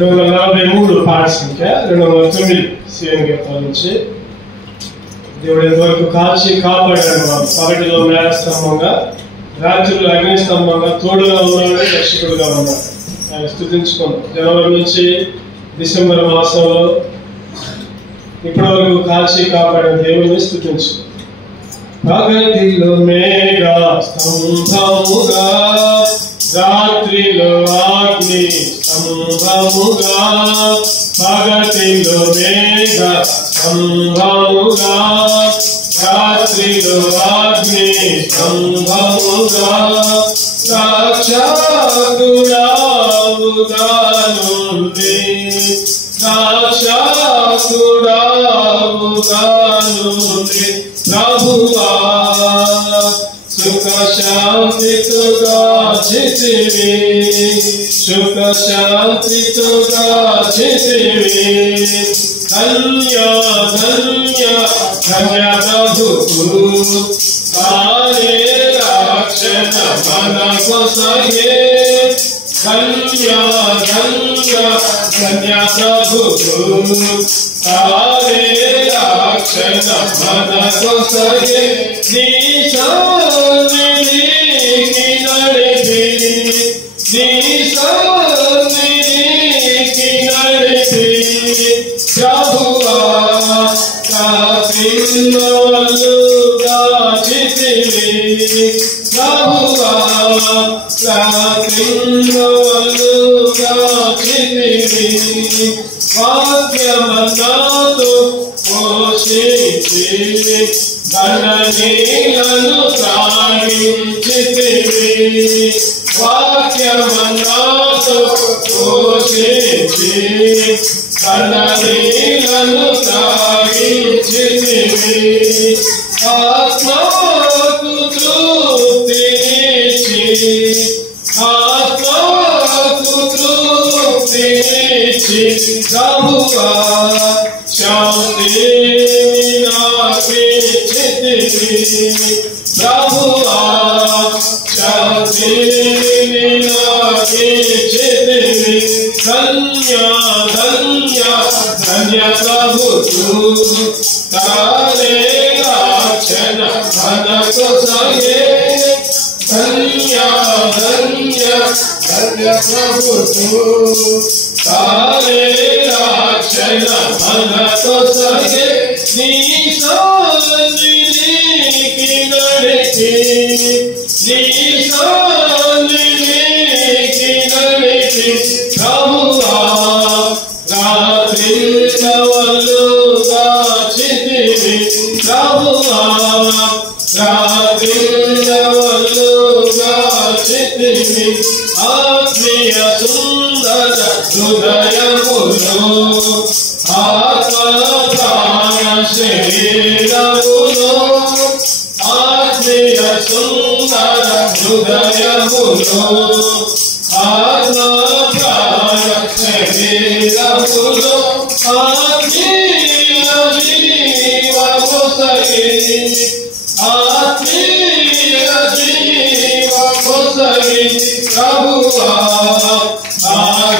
243 పాట సంఖ్య 209 సీఎం గీతాల నుంచి. దేవుడు ఎంతవరకు కాచి కాపాడాడు. పగటిలో మేఘస్తంభంగా, రాత్రిలో అగ్నిస్తంభంగా తోడుగా ఉన్నాడు, రక్షకుడుగా ఉన్నాడు. ఆయన స్తుతించుకున్నాం. జనవరి నుంచి డిసెంబర్ మాసంలో ఇప్పటి వరకు కాచి కాపాడిన దేవుడిని స్తుతించుకున్నాం. పగటిలో మేఘ స్తంభముగా, రాత్రిలో అగ్ని స్తంభముగా, పగటిలో మేఘ స్తంభముగా, రాత్రిలో అగ్ని స్తంభముగా, సాక్షాత్తుడావుగా నుండి, సాక్షాత్తుడావుగా నుండి ప్రభువా సుఖ శాంతితో గాచితివి, సుఖ శాంతితో గాచితివి. ధన్య ధన్య ధన్య ప్రభువు, తానే రక్షణ మనకొసగే. ధన్య ధన్య ధన్య ప్రభువు, తానే రక్షణ మనకొసగే. నీ సన్నిధికి నడిపి, నీ సన్నిధికి నడిపి ప్రభువా రాత్రిలో గాచితివి, ప్రభువా రాత్రిలో గాచితివి. వాక్యమనాతో పోషించి ధననీలను త్రాగించితివి, వాక్యమనాతో పోషించి ధననీలను త్రాగించితివి. ఆత్మకు తృప్తినిచ్చి, ఆత్మకు తృప్తినిచ్చి ప్రభువా శాంతి నాకిచ్చితివి, ప్రభువా శాంతి నాకిచ్చితివి. ధన్య ధన్య ధన్య ప్రభువు, తానే రక్షణ మనకొసగే. ధన్య ధన్య ధన్య ప్రభువు, తానే రక్షణ మనకొసగే. నీ సన్నిధికి నడిపి, నీ సన్నిధికి నడిపి ప్రభువా రాత్రిలో గాచితివి, ప్రభువా రాత్రిలో గాచితివి. ఆత్మీయ సుందర హృదయములో, ఆత్మ ప్రాణ శరీరములో, ఆత్మీయ సుందర హృదయములో, ఆత్మ ప్రాణ శరీరములో, ఆత్మీయ జీవమొసగి, ఆత్మీయ జీవమొసగి ప్రభువా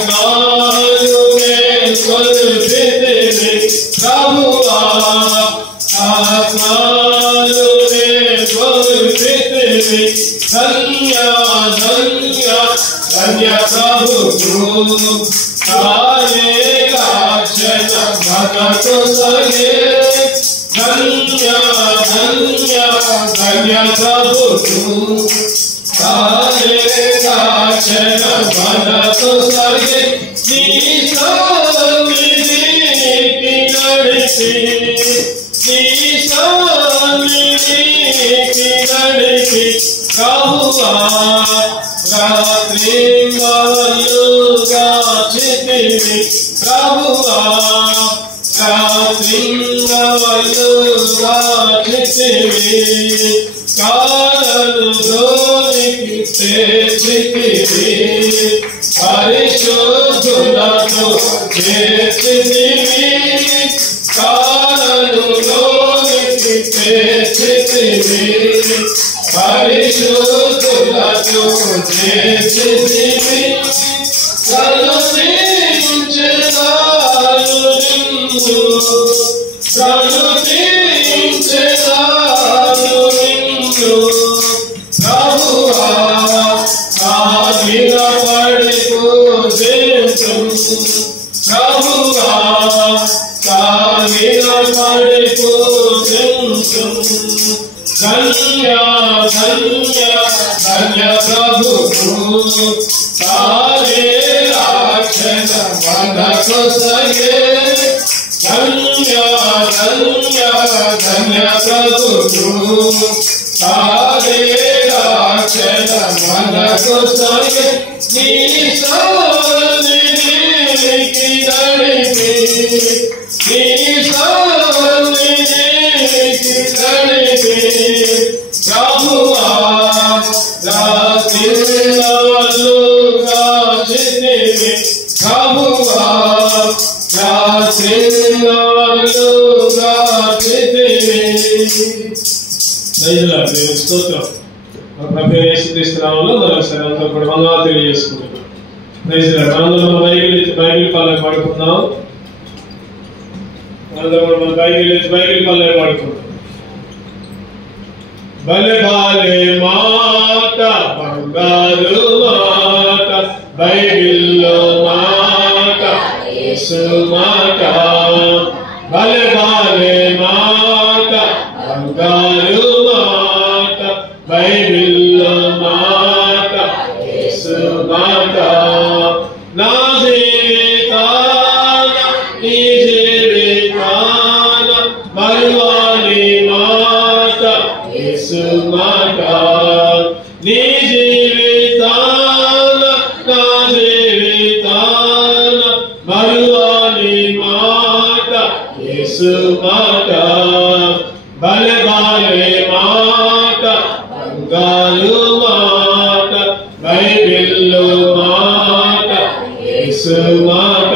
ఆత్మయుగే కొల్పితివి, ప్రభువా ఆత్మయుగే కొల్పితివి. ధన్య ధన్య ధన్య ప్రభువు, తానే రక్షణ మనకొసగే. ధన్య ధన్య ధన్య ప్రభువు, తానే రక్షణ మనకొసగే. నీ సన్నిధికి నడిపి, నీ సన్నిధికి నడిపి ప్రభువా రాత్రిలో గాచితివి, ప్రభువా రాత్రిలో గాచితివి. కాలనులోనికి చేర్చితివి, పరిశుద్ధులతో చేర్చితివి, కాలనులోనికి చేర్చితివి, పరిశుద్ధులతో చేర్చితివి. కరుణించి ధన్య ధన్య ధన్య ప్రభు సారే రాక్షణ మనకు సగే ధన్య ధన్య ధన్య ప్రభు సారే రాక్షణ మనకు సగే నీ సన్నిధికి నడిపి నీ సన్నిధికి నడిపి ప్రభువా రాత్రినాలుగా చితివి ప్రభువా రాత్రినాలుగా చితివి. స్తోత్రం. ప్రభు యేసుక్రీస్తు నామములో మరొకసారి అంతా కూడా వందనాలు తెలియజేసుకుంటున్నాం. మనందరం మన బైబిల్ పాలన పడుకుందాం. మనందరం కూడా మన బైబిల్ పాలన పడుకుందాం. భలే బాలే మాట బంగారు మాట బైబిల్లో మాట యేసు మాట భలే బాలే మాట బంగారు మాట బైబిల్లో మాట యేసు మాట నా జీవితాన నీ జీవితాన మరువాని మాట యేసు మాట నీ జీవితాన నా జీవితాన మరువాని మాట యేసు మాట భలే బాలే మాట బంగారు మాట బైబిల్లో మాట యేసు మాట.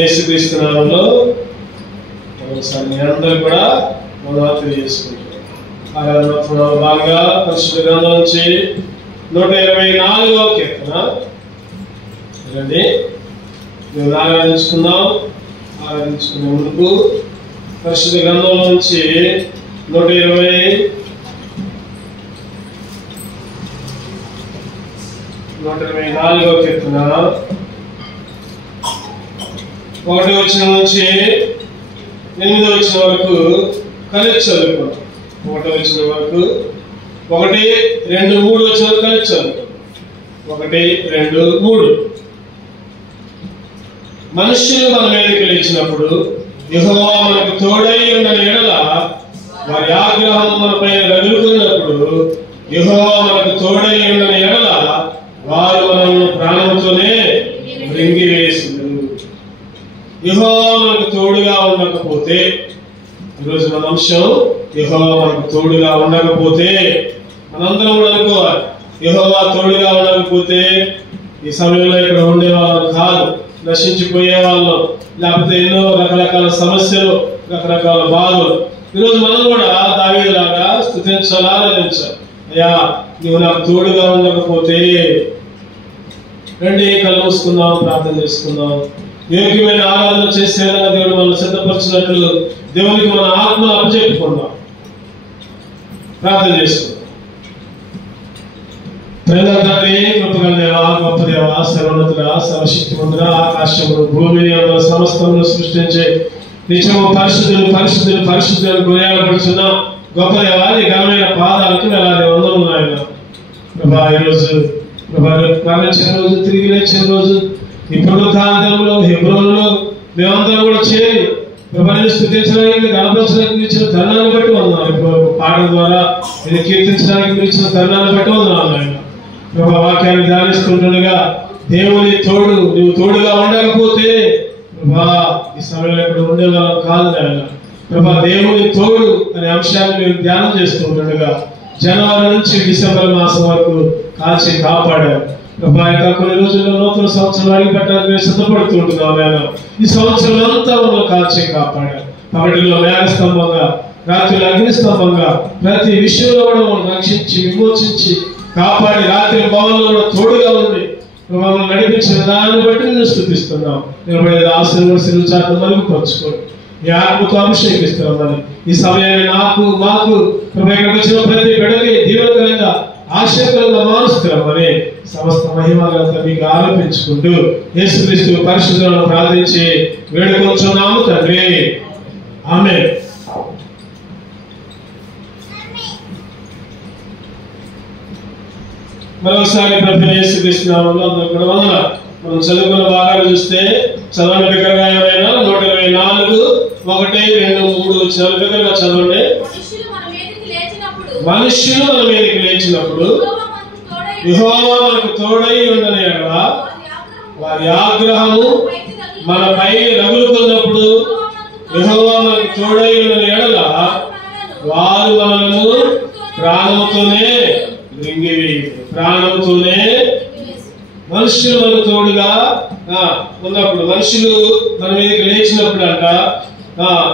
యేసుక్రీస్తు నామములో ఒకసారి మీ అందరూ కూడా వందనాలు చేసుకుంటారు. ఆరాధన భాగంగా పరిశుద్ధ గ్రంథం నుంచి 124వ కీర్తన రండి మేము ఆరాధించుకుందాం. ఆరాధించుకునే ముందుకు పరిశుద్ధ గ్రంథం నుంచి 124వ కీర్తన 1వ వచనం నుంచి 8వ వచనం వరకు కలిసి చదువుకుంటాం. 1వ వచనం వరకు 1, 2, 3 వచనాలు కలిసి చదువుకుంటాం. 1, 2, 3. మనుష్యులు మన మీదకి లేచినప్పుడు యెహోవా మనకు తోడై ఉన్న ఎడల వారి ఆగ్రహం మన పైన రగులుకున్నప్పుడు యెహోవా మనకు తోడై ఉన్న ఎడల వారు మనల్ని ప్రాణంతోనే మృంగివేసింది. యెహోవా మనకు తోడుగా ఉండకపోతే, ఈరోజు మన అంశం యెహోవా మనకు తోడుగా ఉండకపోతే, మనందరం కూడా అనుకోవాలి యెహోవా తోడుగా ఉండకపోతే ఈ సమయంలో ఇక్కడ ఉండేవాళ్ళం కాదు, నశించిపోయే వాళ్ళం, లేకపోతే ఎన్నో రకరకాల సమస్యలు, రకరకాల బాధలు. ఈరోజు మనం కూడా దావీదులాగా స్తుతించాలి, ఆరాధించాలి. అయ్యా నువ్వు నాకు తోడుగా ఉండకపోతే. రండి కళ్ళు మూసుకుందాం, ప్రార్థన చేసుకుందాం. యోగ్యమైన ఆరాధన చేసే దేవుడు మనం సిద్ధపరిచినట్లు దేవునికి మన ఆత్మను అప్పచెప్పుకుందాం. ప్రార్థన చేసుకుందాం. తండ్రి, కృపగల దేవా, గొప్ప దేవా, సర్వోన్నతుడా, సర్వశక్తిమంతుడా, ఆకాశమును భూమిని అందరూ సమస్తమును సృష్టించే నిత్యము పరిశుద్ధులు పరిశుద్ధులు పరిశుద్ధులను కొనియాడబడుచున్న గొప్ప దేవా, నీ ఘనమైన పాదాలకు వేలాది వందనములు నాయన. ప్రభా ఈరోజు మరణించిన రోజు, తిరిగి లేచిన రోజు, ఈ పునరుత్థానంలో హెబ్రోనులో మేమందరం కూడా చేరి ప్రభాని స్తుతించడానికి, గణపరచడానికి ఇచ్చిన తరుణాన్ని బట్టి వందనాలు. పాటల ద్వారా నేను కీర్తించడానికి ఇచ్చిన తరుణాన్ని బట్టి వందనాలు నాయన. ప్రభా వాక్యాన్ని ధ్యానిస్తుండగా దేవుని తోడు, నువ్వు తోడుగా ఉండకపోతే ప్రభా ఈ సమయంలో ఇక్కడ ఉండేవాళ్ళం కాదు నాయన. ప్రభా దేవుని తోడు అనే అంశాన్ని మేము ధ్యానం చేస్తుండగా జనవరి నుంచి డిసెంబర్ మాసం వరకు కాల్చి కాపాడారు. ప్రభా యొక్క కొన్ని రోజుల్లో నూతన సంవత్సరం అడిగి పెట్టడానికి మేము సిద్ధపడుతుంటున్నాం నాయన. ఈ సంవత్సరం అంతా మమ్మల్ని కాల్చి కాపాడారు. పగటిలో మేఘస్తంభంగా, రాత్రిలో అగ్నిస్తంభంగా ప్రతి విషయంలో కూడా మమ్మల్ని రక్షించి విమోచించి కాపాడి రాత్రి భవనంలో కూడా తోడుగా ఉండి మమ్మల్ని నడిపించిన దాన్ని బట్టి నేను స్తుతిస్తున్నాం. నిలబడేది ఆశీర్వదించిన చాటు మరుగుపరుచుకోండి, ఈ ఆత్మతో అభిషేకిస్తున్నామని ఈ సమయాన్ని నాకు మాకు ఇక్కడికి వచ్చిన ప్రతి బిడ్డకి దీవెనకరంగా ఆశ్చర్యంగా మారుస్తున్నామని సమస్త మహిమలంతా మీకు ఆరోపించుకుంటూ యేసుక్రీస్తు పరిశుద్ధులను ప్రార్థించి వేడుకొంచున్నాము తండ్రి. ఆమేన్. మరోసారి ప్రభువైన యేసుక్రీస్తు నామములో అందరికీ కూడా వందనాలు. మనం చదువుకున్న భాగాలు చూస్తే చదవండి బిగ్గరగా. ఎవరైనా 124 1, 2, 3 వచ్చిన బిగ్గరగా చదవండి. మనుష్యులు మన మీదకి లేచినప్పుడు యెహోవా మనకు తోడై ఉండని యెడల వారి ఆగ్రహము మన పై రగులుకున్నప్పుడు యెహోవా మనకు తోడై ఉండని యెడల వారు మనలను ప్రాణంతోనే మనుషులు మనకు తోడుగా ఉన్నప్పుడు, మనుషులు మన మీదకి లేచినప్పుడు అంట,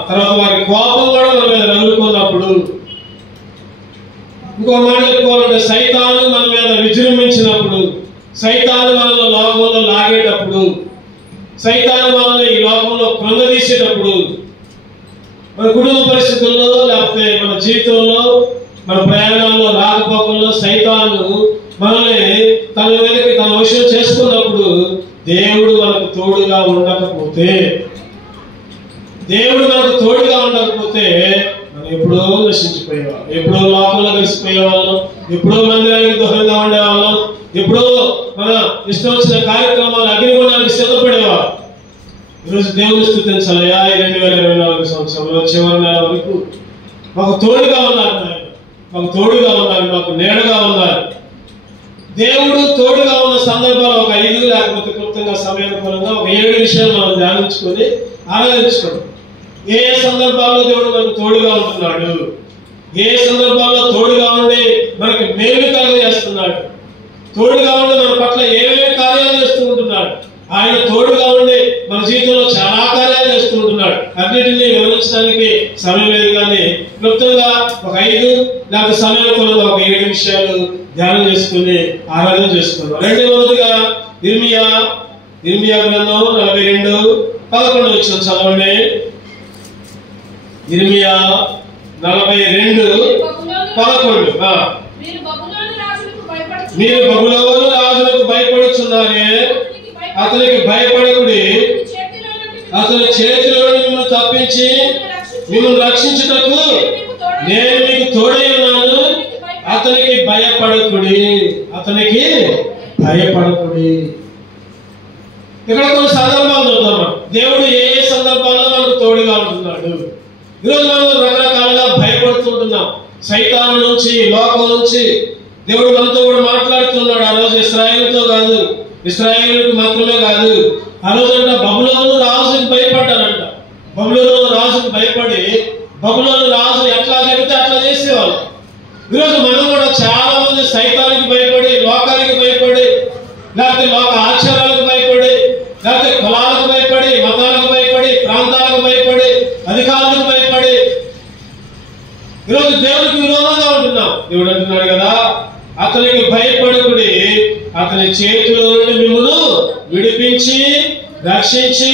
తర్వాత వారి కోపం కూడా మన మీద రగులుకున్నప్పుడు, ఇంకో మాట చెప్పుకోవాలంటే సైతాను మన మీద విజృంభించినప్పుడు, సైతాను మనలో లోకంలో లాగేటప్పుడు, సైతాను మనల్ని ఈ లోకంలో కృంగదీసేటప్పుడు, మన కుటుంబ పరిస్థితుల్లో లేకపోతే మన జీవితంలో మన ప్రయాణాల్లో రాకపోకల్లో సైతాను మనల్ని తన మీదకి తన వశం చేసుకున్నప్పుడు దేవుడు మనకు తోడుగా ఉండకపోతే మనం ఎప్పుడో నశించిపోయేవాళ్ళం, ఎప్పుడో లోకంలో కలిసిపోయేవాళ్ళం, ఎప్పుడో మందిరానికి దూరంగా ఉండేవాళ్ళం, ఎప్పుడో మన ఇష్టం వచ్చిన కార్యక్రమాలు అగ్నిగుండానికి సిద్ధపడేవాళ్ళం. ఈరోజు దేవుని స్తుతించాలయా, 2024 సంవత్సరంలో చివరి నెల వరకు మాకు తోడుగా ఉన్నారు, మాకు తోడుగా ఉన్నారు, మాకు నీడగా ఉన్నారు. దేవుడు తోడుగా ఉన్న సందర్భాలు ఒక 5 లేకపోతే క్లుప్తంగా సమయానుకూలంగా ఒక 7 విషయాలు మనం ధ్యానించుకొని ఆరాధించుకోండి. ఏ సందర్భాల్లో దేవుడు మనకు తోడుగా ఉంటున్నాడు, ఏ సందర్భాల్లో తోడుగా ఉండి మనకి మేలు కలుగజేస్తున్నాడు, తోడుగా ఉండి మన పట్ల ఏమేమి కార్యాలు చేస్తూ ఉంటున్నాడు. ఆయన తోడుగా ఉండి మన జీవితంలో చాలా కార్యాలు చేస్తూ ఉంటున్నాడు. అన్నిటినీ వివరించడానికి సమయం లేదు, కానీ క్లుప్తంగా ఒక 5 నాకు సమయానుకూలంగా ఒక 7 విషయాలు ధ్యానం చేసుకుని ఆరాధన చేసుకున్నాం. మొదటిగా ఇర్మియా గ్రంథం 42:11 వచ్చిన చదవండి. ఇర్మియా 42:11. మీరు బబులోను రాజులకు భయపడుచున్నారే, అతనికి భయపడకుడి, అతని చేతిలో మిమ్మల్ని తప్పించి మిమ్మల్ని రక్షించుటకు నేను మీకు తోడై ఉన్నాను, అతనికి భయపడకుడి, అతనికి భయపడకుడి. ఇక్కడ కొన్ని సందర్భాలు చూద్దాం. దేవుడు ఏ సందర్భాల్లో మనకు తోడుగా ఉంటున్నాడు. ఈరోజు మనం రకరకాలుగా భయపడుతుంటున్నాం. సైతాను నుంచి, లోకం నుంచి దేవుడు మనతో కూడా మాట్లాడుతున్నాడు. ఆ రోజు ఇశ్రాయేలుతో కాదు, ఇశ్రాయేలుకు మాత్రమే కాదు, ఆ రోజంట బబులోను రాజుకి భయపడ్డారంట. బబులోను రాజుకు భయపడి బబులోను రాజు ఎట్లా చెబితే అట్లా చేసేవాళ్ళు. ఈరోజు మనం కూడా చాలా మంది సైతానికి భయపడి, లోకానికి భయపడి, లేకపోతే లోక ఆచారాలకు భయపడి, లేకపోతే కులాలకు భయపడి, మతాలకు భయపడి, ప్రాంతాలకు భయపడి, అధికారులకు భయపడి ఈరోజు దేవుడికి విరోధంగా ఉంటున్నాం. దేవుడు అంటున్నాడు కదా, అతనికి భయపడకుడి, అతని చేతిలో నుండి మిమ్మల్ని విడిపించి రక్షించి.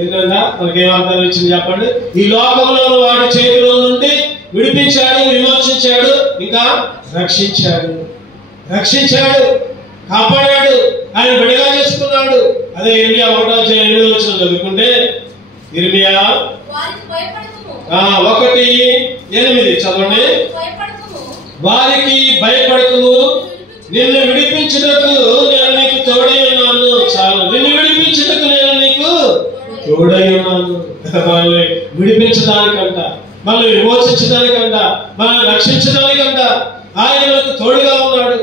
ఏంటంటే మనకేమర్థం ఇచ్చింది చెప్పండి. ఈ లోకంలో వాడి చేతిలో నుండి విడిపించాడు, విమోచించాడు, ఇంకా రక్షించాడు, కాపాడాడు, ఆయన బిడ్డగా చేసుకున్నాడు. అదే ఇర్మియా 1:8 చదువుకుంటే, ఇర్మియా 1:8 చదవండి. వారికి భయపడకుము, నిన్ను విడిపించుటకు నేను నీకు తోడై ఉన్నాను. చాలు, నిన్ను విడిపించుటకు నేను నీకు తోడై ఉన్నాను. మనల్ని విడిపించడానికంట, మనల్ని విమోచించడానికంట, మనల్ని రక్షించడానికంట ఆయన మనకు తోడుగా ఉన్నాడు,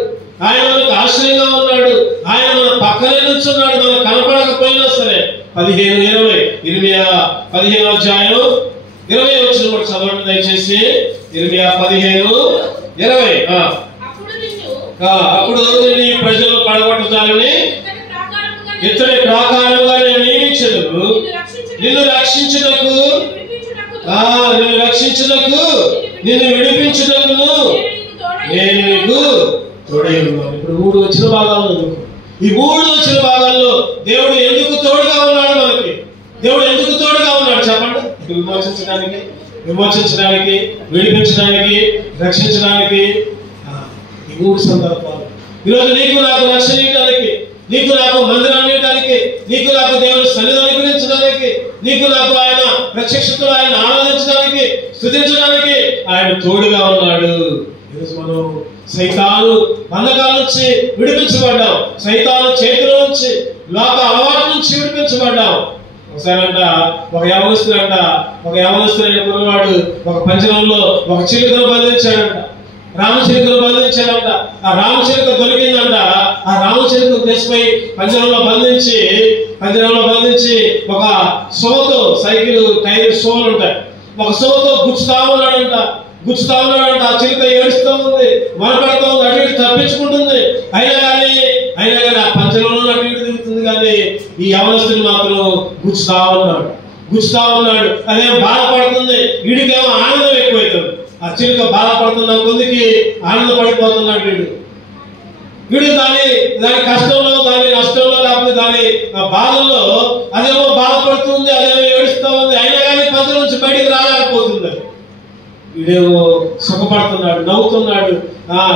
ఆయన మనకు ఆశ్రయంగా ఉన్నాడు, ఆయన మన పక్కనే నుంచున్నాడు. మనకు కనపడకపోయినా సరే. 15:20 ఇర్మియా 15:20 వచ్చిన కూడా చదవండి దయచేసి. ఇర్మియా 15:20. అప్పుడు నీ ప్రజలు పడగొట్టడానికి ఇతడి ప్రాకారముగా నేను నియమించను, నిన్ను రక్షించుటకు, నిన్ను విడిపించుటకు నేను నీకు తోడై ఉన్నాను. ఇప్పుడు 3 వచ్చిన భాగాల్లో, ఈ 3 వచ్చిన భాగాల్లో దేవుడు ఎందుకు తోడుగా ఉన్నాడు మనకి? దేవుడు ఎందుకు తోడుగా ఉన్నాడు చెప్పండి. విమోచించడానికి, విడిపించడానికి, రక్షించడానికి. ఈ 3 సందర్భాలు ఈరోజు నీకు నాకు రక్షణ ఇవ్వడానికి, నీకు నాకు మందిరాన్ని ఇవ్వడానికి, నీకు నాకు దేవుని సన్నిధానం గురించడానికి, నీకు నాకు ఆయన ప్రత్యక్షతలో ఆయన ఆరాధించడానికి, స్తుతించడానికి ఆయన తోడుగా ఉన్నాడు. ఈరోజు మనం సైతాను బంధకాల నుంచి విడిపించబడ్డాం, సైతాను చేతిలో నుంచి, లోక అలవాటు నుంచి విడిపించబడ్డాం. ఒకసారంట ఒక యవనస్తుడైన కుర్రవాడు ఒక పంజరంలో ఒక చిలుకను బంధించాడంట, రామచిలుకను బంధించాడంట. ఆ రామచిలుక దొరికిందంట. ఆ రామచిలుకను తెచ్చిపోయి పంజరంలో బంధించి ఒక సోతో, సైకిల్ టైర్ సోలు ఉంటాయి, ఒక సోతో గుచ్చుతా ఉన్నాడంట. ఆ చిలుక ఏడుస్తూ ఉంది, మొరపెడుతూ ఉంది, అటు ఇటు తప్పించుకుంటుంది. అయినా కానీ ఆ పంజరంలో అటు ఇటు తిరుగుతుంది. కానీ ఈ యవనస్తుని మాత్రం గుచ్చుతా ఉన్నాడు. అదే బాధపడుతుంది. వీడికేమో ఆనందం ఎక్కువైతుంది. ఆ చిలుక బాధపడుతున్న కొద్దికి ఆనందపడిపోతున్నాడు వీడు దాని కష్టంలో, దాని నష్టంలో, లేకపోతే దాని బాధల్లో అదేమో బాధపడుతుంది, అదేమో ఏడుస్తూ ఉంది. అయినా కానీ పంజరం నుంచి బయటికి రాలేకపోతుంది. వీడేమో సుఖపడుతున్నాడు, నవ్వుతున్నాడు,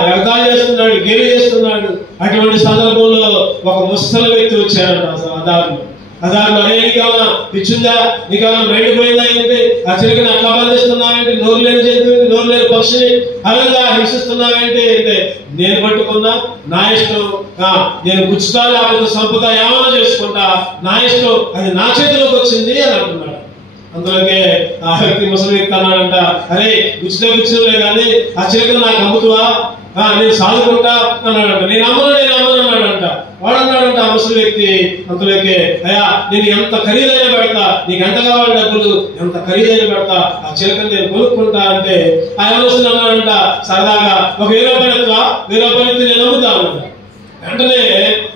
ఎగతాళి చేస్తున్నాడు, గేలి చేస్తున్నాడు. అటువంటి సందర్భంలో ఒక ముసలి వ్యక్తి వచ్చాడంట అదారులు. అరే నీకేమన్నా పిచ్చుందా, నీకేమన్నా మైండ్ పోయిందా ఏంటి, ఆ చిలుకని అట్లా బంధిస్తున్నావేంటి, నోరు లేని జంతువుని, నోరు లేని పక్షిని అలాగా హింసిస్తున్నావేంటి అంటే, నేను పట్టుకున్నా నా ఇష్టం, నేను గుచ్చుతా లేకపోతే సంపుతా ఏమైనా చేసుకుంటా, నా ఇష్టం, అది నా చేతిలోకి వచ్చింది అని అంటున్నాడు. అందులోకే ఆ వ్యక్తి ముసలి వ్యక్తి అన్నాడంట, అరే గుచ్చిలే కానీ ఆ చిలుకను నాకు అమ్ముతువా, నేను సాదుకుంటా అన్నాడంట. నేను అమ్మను అన్నాడంట. వాడన్నాడంట ఆ ముసలి వ్యక్తి అందులోకే, అయ్యా నేను ఎంత ఖరీదైన పెడతా, నీకు ఎంత కావాలి డబ్బులు, ఎంత ఖరీదైన పెడతా, ఆ చిలుకను నేను కొనుక్కుంటా అంటే ఆ యవనస్తుడు అన్నాడంట సరదాగా, ఒక 1000 రూపాయలు నేను అమ్ముతాను. వెంటనే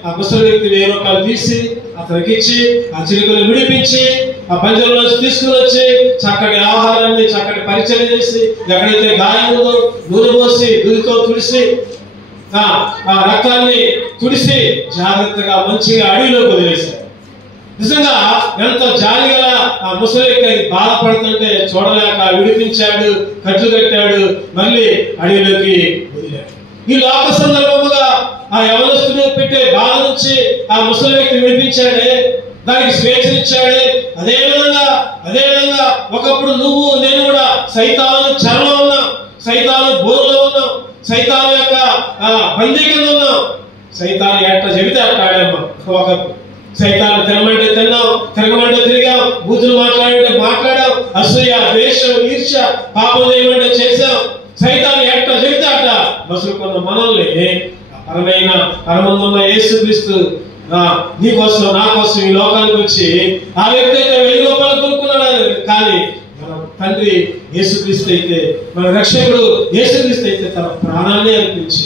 ఆ ముసలి వ్యక్తి 1000 రూపాయలు తీసి అతనికి ఇచ్చి ఆ చిలుకను విడిపించి ఆ పంజరంలో తీసుకుని వచ్చి చక్కటి ఆహారాన్ని, చక్కటి పరిచయం చేసి, ఎక్కడైతే గాయం ఉందో నూనె పోసి దూదితో తుడిసి ఆ రక్తాన్ని తుడిసి జాగ్రత్తగా మంచిగా అడవిలోకి వదిలేశాడు. నిజంగా ఎంత జాలిగా ఆ ముసలి బాధపడుతుంటే చూడలేక విడిపించాడు, కట్లు కట్టాడు, మళ్ళీ అడవిలోకి వదిలాడు. ఈ లోక సందర్భముగా ఆ యవనస్తుడు పెట్టే బాధ నుంచి ఆ ముసలి వ్యక్తి విడిపించాడే, దానికి స్వేచ్ఛనిచ్చాడే. అదే విధంగా ఒకప్పుడు నువ్వు నేను కూడా సైతాను చెరలో ఉన్నాం, సైతాను బోరులో ఉన్నాం, సైతాను యొక్క బందీ కింద ఉన్నాం. సైతాను ఎట్ట చెబితే అట్టాడేమ్మా. ఒకప్పుడు సైతాను తినమంటే తిన్నాం, తిరగమంటే తిరిగాం, బూతులు మాట్లాడాం, అసూయ, ద్వేషం, ఈర్ష్య, పాపం చేయమంటే చేశాం. సైతాను ఎట్ట చెబితే అట్ట మసులుకున్న మనల్ని పరమందున్న యేసుక్రీస్తు నీకోసం నా కోసం ఈ లోకానికి వచ్చి ఆ వ్యక్తి అయితే 1000 రూపాయలు కొనుక్కున్నాడు. కానీ మన తండ్రి యేసుక్రీస్తు అయితే, మన రక్షకుడు యేసుక్రీస్తు అయితే తన ప్రాణాన్ని అర్పించి,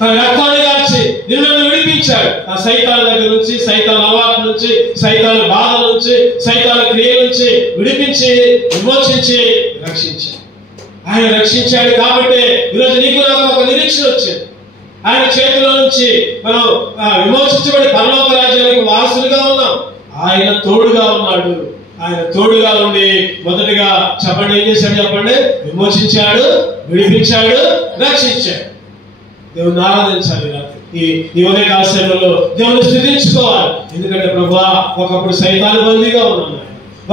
తన రక్తాన్ని కార్చి నిన్ను విడిపించాడు. ఆ సైతాన్ దగ్గర నుంచి, సైతాన్ అలవాటు నుంచి, సైతాన్ బాధ నుంచి, సైతాన్ క్రియ నుంచి విడిపించి, విమోచించి రక్షించాడు. ఆయన రక్షించాడు కాబట్టి ఈరోజు నీకు నాకు ఒక నిరీక్షణ వచ్చింది. ఆయన చేతిలో నుంచి మనం విమోచించబడి పరలోక రాజ్యానికి వారసులుగా ఉన్నాం. ఆయన తోడుగా ఉన్నాడు. ఆయన తోడుగా ఉండి మొదటిగా చెప్పండి, ఏం చేశాడు చెప్పండి? విమోచించాడు, విడిపించాడు, రక్షించాడు. దేవుని ఆరాధించాలి. ఈ ఉదయకాల సమయంలో దేవుని స్తుతించుకోవాలి. ఎందుకంటే ప్రభువా, ఒకప్పుడు సైతాను బందీగా ఉన్నాను,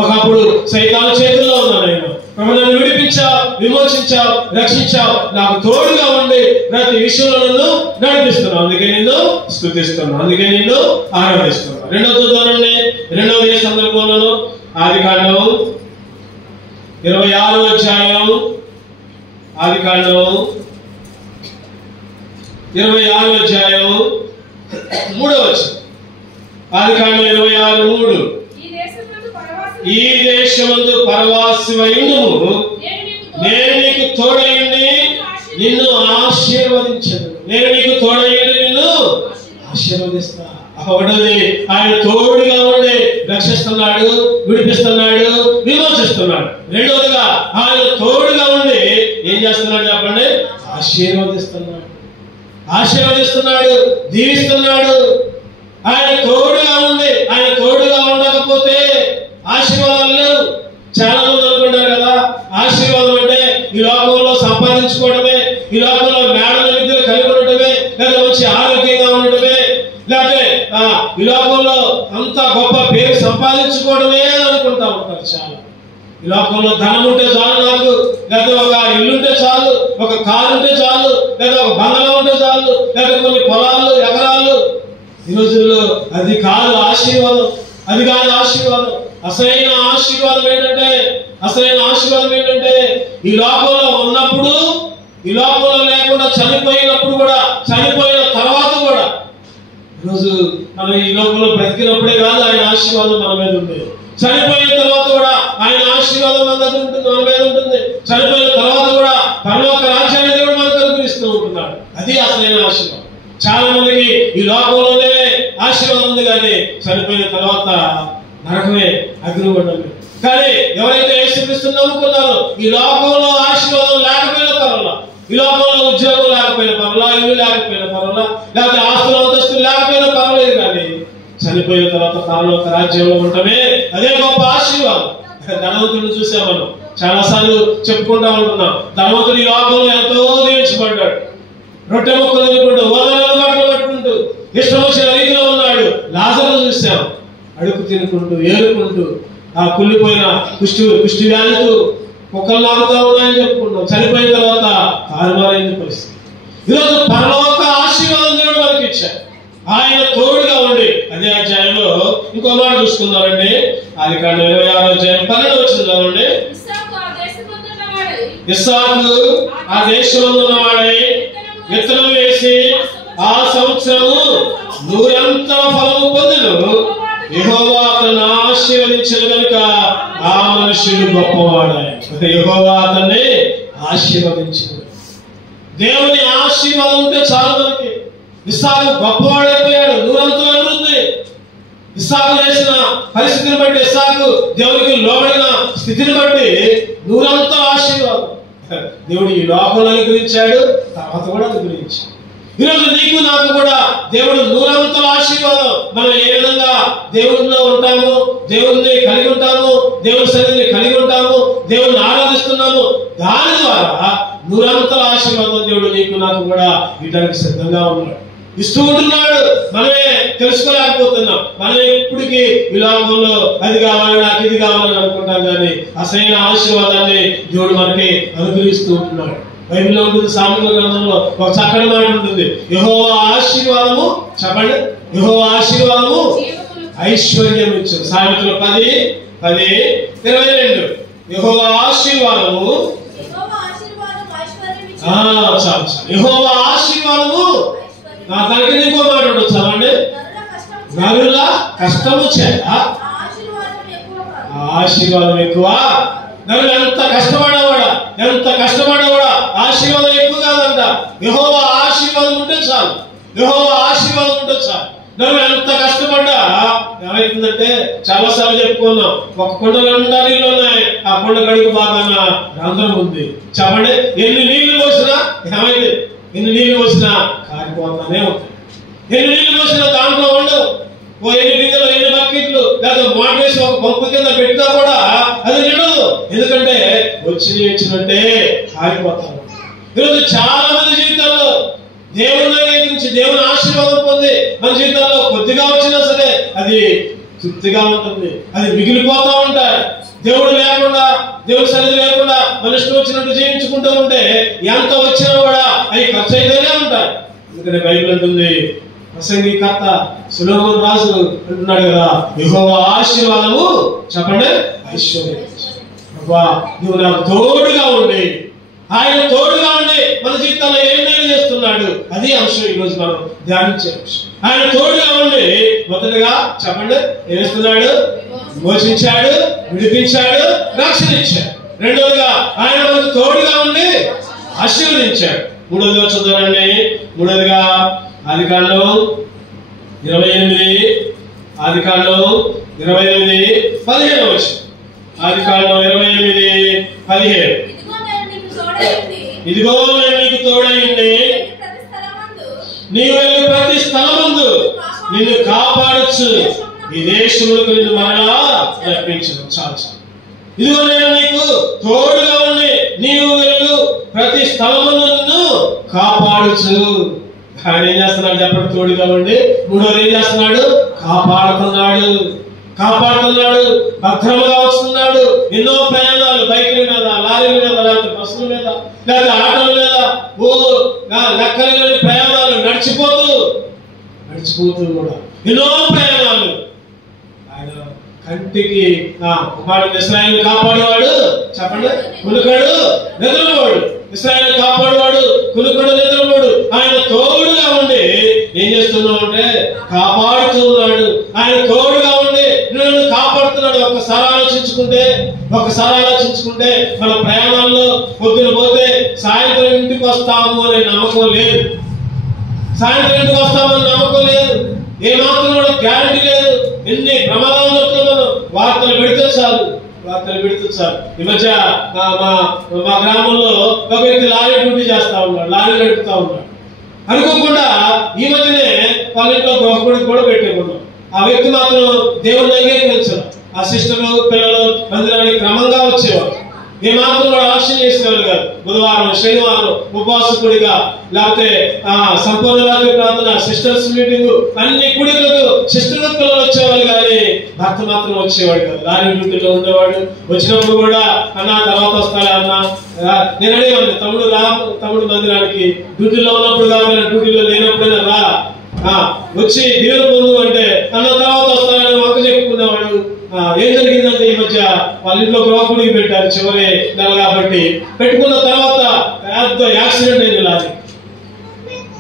ఒకప్పుడు సైతాను చేతుల్లో ఉన్నాను. ఆయన ప్రభు నన్ను విడిపించావు, విమోచించావు, రక్షించావు, నాకు తోడుగా ఉండి ప్రతి విషయంలో నన్ను నడిపిస్తున్నావు. అందుకే నిన్ను స్తుతిస్తున్నాను, అందుకే నిన్ను ఆరాధిస్తున్నాను. రెండవది ఏ సందర్భంలోనూ ఆదికాండం 26వ అధ్యాయం, ఆదికాండం 26వ అధ్యాయం 3వ వచనం. ఆదికాండం 26:3, ఈ దేశమందు పరవాసివైనము నేను నీకు తోడైండి నిన్ను ఆశీర్వదించను. నేను నీకు తోడైండి నిన్ను ఆశీర్వదిస్తా. ఒకటోది, ఆయన తోడుగా ఉండి రక్షిస్తున్నాడు, విడిపిస్తున్నాడు, విమోచిస్తున్నాడు. రెండవదిగా ఆయన తోడుగా ఉండి ఏం చేస్తున్నాడు చెప్పండి? ఆశీర్వదిస్తున్నాడు, దీవిస్తున్నాడు. ఆయన తోడుగా ఉండి, ఆయన తోడుగా ఉండకపోతే ఆశీర్వాదాలు లేవు. చాలా మంది అనుకుంటారు కదా, ఆశీర్వాదం అంటే ఈ లోకంలో సంపాదించుకోవడమే, ఈ లోకంలో మేడలు లేదా మంచి ఆరోగ్యంగా ఉండడమే, లేకపోతే ఈ లోకంలో అంత గొప్ప పేరు సంపాదించుకోవడమే అనుకుంటా ఉంటారు చాలా. ఈ లోకంలో ధనం ఉంటే చాలు నాకు, లేదా ఒక ఇల్లుంటే చాలు, ఒక కారు ఉంటే చాలు, లేదా ఒక బంగళా ఉంటే చాలు, లేదా కొన్ని పొలాలు ఎకరాలు. ఈ రోజుల్లో అది కాదు ఆశీర్వాదం, అది కాదు ఆశీర్వాదం. అసలైన ఆశీర్వాదం ఏంటంటే ఈ లోకంలో ఉన్నప్పుడు, ఈ లోకంలో లేకుండా చనిపోయినప్పుడు కూడా, చనిపోయిన తర్వాత కూడా, ఈరోజు మనం ఈ లోకంలో బ్రతికినప్పుడే కాదు ఆయన ఆశీర్వాదం మన మీద ఉంది. చనిపోయిన తర్వాత కూడా ఆయన ఆశీర్వాదం మన దగ్గర ఉంటుంది, మన మీద ఉంటుంది. చనిపోయిన తర్వాత కూడా పరలోక రాజ్యాన్ని దేవుడు మనకు అనుగ్రహిస్తూ ఉంటున్నాడు. అది అసలైన ఆశీర్వాదం. చాలా మందికి ఈ లోకంలోనే ఆశీర్వాదం ఉంది, కానీ చనిపోయిన తర్వాత నరకమే, అగ్నిగుండమే. కానీ ఎవరైతే యేసుక్రీస్తుని నమ్ముకున్నారో ఈ లోకంలో ఆశీర్వాదం లేకపోయినా పర్వాలా, ఈ లోకంలో ఉద్యోగం లేకపోయినా పర్వాలా, ఇల్లు లేకపోయినా పర్వాలా, లేకపోతే ఆస్తులు అంతస్తులు లేకపోయినా పర్వాలేదు, కానీ చనిపోయిన తర్వాత పరలోక రాజ్యంలో ఉండటమే అదే గొప్ప ఆశీర్వాదం. ధనవంతుడిని చూసాం మనం, చాలా సార్లు చెప్పుకుంటా ఉంటున్నాం. ధనవంతుడు ఈ లోకంలో ఎంతో దీవించబడ్డాడు. రొట్టె మొక్కలు తినుకుంటూ, వదలను బట్టలు పట్టుకుంటూ, ఇష్టం వచ్చిన రీతిలో ఉన్నాడు. లాజరును చూసాం, అడుగు తినుకుంటూ, ఏరుకుంటూ, ఆ కుళ్ళిపోయిన కుష్టి వ్యాధితో కుక్కలు లాగుతా ఉన్నాయని చెప్పుకుంటాం. చనిపోయిన తర్వాత తారుమారైంది పరిస్థితి. ఈరోజు పరలోక ఆశీర్వాదం దేవుడు మనకి ఇచ్చాడు, ఆయన తోడుగా ఉండి. అదే అధ్యాయంలో ఇంకో మాట చూసుకుందామండి. ఆదికాండం 26వ అధ్యాయం 12వ వచనం చదవండి. ఇస్సాకు ఆ దేశంలో ఉన్నవాడై విత్తనం వేసి ఆ సంవత్సరము 100 ఫలము పొందెను. యెహోవా అతన్ని ఆశీర్వదించిన కనుక ఆ మనుషుడు గొప్పవాడాయి. యెహోవా అతన్ని ఆశీర్వదించింది. దేవుని ఆశీర్వాదం ఉంటే చాలు మనకి. ఇస్సాకు గొప్పవాడైపోయాడు, 100 ఉంది. ఇస్సాకు చేసిన పరిస్థితిని బట్టి, ఇస్సాకు దేవునికి లోబడిన స్థితిని బట్టి 100 ఆశీర్వాదం దేవుడు ఈ లోకంలో అనుగ్రహించాడు, తర్వాత కూడా అనుగ్రహించాడు. ఈరోజు నీకు నాకు కూడా దేవుడు 100 ఆశీర్వాదం. మనం ఏ విధంగా దేవుడిలో ఉంటాము, దేవుడిని కలిగి ఉంటాము, దేవుడి సన్నిధిని కలిగి ఉంటాము, దేవుడిని ఆరాధిస్తున్నాము, దాని ద్వారా 100 ఆశీర్వాదం దేవుడు నీకు నాకు కూడా ఇవ్వడానికి సిద్ధంగా ఉన్నాడు, ఇస్తూ ఉంటున్నాడు. మనమే తెలుసుకోలేకపోతున్నాం. మనం ఎప్పటికీ ఈ లోకంలో అది కావాలి, నాకు ఇది కావాలని అనుకుంటాం, కానీ అసలైన ఆశీర్వాదాన్ని దేవుడు మనకి అనుగ్రహిస్తూ ఉంటున్నాడు. బైబిల్లో ఉంటుంది, సామెతల గ్రంథంలో ఒక చక్కని మాట ఉంటుంది. యెహోవా ఆశీర్వాదము, చెప్పండి, యెహోవా ఆశీర్వాదము ఐశ్వర్యం ఇచ్చింది. సామెతలు 10:22. యెహోవా ఆశీర్వాదము, చాలు, యెహోవా ఆశీర్వాదము. దానికి ఇంకో మాట ఉండొచ్చు, చదవండి. నరుల కష్టము చేత ఆశీర్వాదం ఎక్కువ. నరులు ఎంత కష్టపడేవాడా ఆశీర్వాదం ఎక్కువ కాదంట. యెహోవా ఆశీర్వాదం ఉంటే చాలు, నరులు ఎంత కష్టపడ్డా ఏమైతుందంటే, చాలా సార్లు చెప్పుకున్నాం, ఒక కొండ నిండా నీళ్ళు ఉన్నాయి, ఆ కొండ గడికి బాగా రంధ్రం ఉంది. చెప్పండి, ఎన్ని నీళ్లు పోసినా ఏమైంది? ఎన్ని నీళ్లు పోసినా కారిపోతానే ఉంటాయి. ఎన్ని నీళ్లు పోసినా దాంట్లో ఉండవు. ఎన్ని బిందెలు, ఎన్ని బకెట్లు, లేదా మోటార్ వేసి ఒక పంపు కింద పెట్టినా కూడా అది నిండదు. ఎందుకంటే వచ్చినట్టే కారిపోతాను. ఈరోజు చాలా మంది జీవితాల్లో దేవుని నుంచి దేవుని ఆశీర్వాదం పొంది మన జీవితాల్లో కొద్దిగా వచ్చినా సరే అది తృప్తిగా ఉంటుంది, అది మిగిలిపోతా ఉంటాయి. దేవుడు లేకుండా, దేవుడి సన్నిధి లేకుండా మన ఇష్టం వచ్చినట్టు జీవించుకుంటూ ఉంటే ఎంత వచ్చినా కూడా అవి ఖర్చు అయితేనే ఉంటాయి. ఎందుకంటే బైబిల్ అంటుంది, ప్రసంగికర్త సొలొమోను రాజు అంటున్నాడు కదా, యెహోవా ఆశీర్వాదము, చెప్పండి, ఐశ్వర్యం. నువ్వు నాకు తోడుగా ఉండి, ఆయన తోడుగా ఉండి మన జీవితంలో ఏం మేలు చేస్తున్నాడు, అది అంశం ఈరోజు మనం ధ్యానించే అంశం. ఆయన తోడుగా ఉండి మొదటగా చెప్పండి ఏం చేస్తున్నాడు? మోచించాడు, విడిపించాడు, రక్షణ ఇచ్చాడు. రెండోదిగా ఆయన మనకు తోడుగా ఉండి ఆశీర్వదించాడు. మూడోదిగా చూద్దామండి. మూడోదిగా ఆదికాండం 28, ఆదికాండం 28:15 వచ్చి, ఆదికాండం 28:17. ఇదిగో నేను నీకు తోడైంది, నీవు వెళ్ళి ప్రతి స్థలమందు నిన్ను కాపాడచ్చు, ఈ దేశములకు నిన్ను మరలా రప్పించను. చాలు. ఇదిగో నేను నీకు తోడుగా ఉండి నీవు వెళ్ళు ప్రతి స్థలమందు నిన్ను కాపాడచ్చు. ఆయన ఏం చేస్తున్నాడు చెప్పండి? తోడుగా ఉండి. మూడోది ఏం చేస్తున్నాడు? కాపాడుతున్నాడు. భద్రముగా వస్తున్నాడు. ఎన్నో ప్రయాణాలు బైకుల మీద, లారీల మీద, లేకపోతే బస్సుల మీద, లేకపోతే ఆటోల మీద, లెక్కలేని ప్రయాణాలు నడిచిపోతూ కూడా ఎన్నో ప్రయాణాలు. ఆయన కంటికి ఇశ్రాయేలును కాపాడేవాడు. చెప్పండి. కునుకడు నిద్రపోడు. ఇశ్రాయేలును కాపాడేవాడు, కునుకడు నిద్రపోడు. ఆయన తోడుగా ఉండి ఏం చేస్తున్నావు అంటే కాపాడుతూ ఉన్నాడు. ఆయన తోడుగా ఉండి నిన్ను కాపాడుతున్నాడు. ఒకసారి ఆలోచించుకుంటే మన ప్రయాణాల్లో పొద్దున పోతే సాయంత్రం ఇంటికి వస్తాము అనే నమ్మకం లేదు. ఏమాత్రం కూడా గ్యారంటీ లేదు. ఎన్ని ప్రమాదాలు జరుగుతుందో మనం వార్తలు పెడితే చాలు. ఈ మధ్య మా గ్రామంలో ఒక వ్యక్తి లారీ డ్యూటీ చేస్తా ఉన్నాడు, లారీ నడుపుతా ఉన్నాడు. అనుకోకుండా ఈ మధ్యనే వాళ్ళ ఇంట్లో గృహకుడికి కూడా పెట్టుకున్నాం. ఆ వ్యక్తి మాత్రం దేవుని అంగీకరించారు. ఆ సిస్టర్లు పిల్లలు మందిరానికి క్రమంగా వచ్చేవారు. ఏమాత్రం కూడా ఆలస్యం చేసేవాళ్ళు కాదు. బుధవారం శనివారం ఉపవాసకుడిగా, లేకపోతే సంపూర్ణ రాత్రి ప్రార్థన, సిస్టర్స్ మీటింగ్, అన్ని కుడిలకు సిస్టర్ల పిల్లలు వచ్చేవాళ్ళు కానీ భర్త మాత్రం వచ్చేవాడు కాదు. లారీ డ్యూటీలో ఉండేవాడు. వచ్చినప్పుడు కూడా అన్న తర్వాత వస్తాడా అన్న నేను అడిగాను, తమ్ముడు మందిరానికి డ్యూటీలో ఉన్నప్పుడు కావాలి, డ్యూటీలో లేనప్పుడైనా రా, వచ్చి దీవెన పొందు అంటే అన్న తర్వాత వస్తాడని మొక్క చెప్పుకునేవాడు. ఏం జరిగిందంటే ఈ మధ్య వాళ్ళ ఇంట్లో గృహకుడికి పెట్టారు చివరి నెల కాబట్టి. పెట్టుకున్న తర్వాత పెద్ద యాక్సిడెంట్ అయింది. లారీ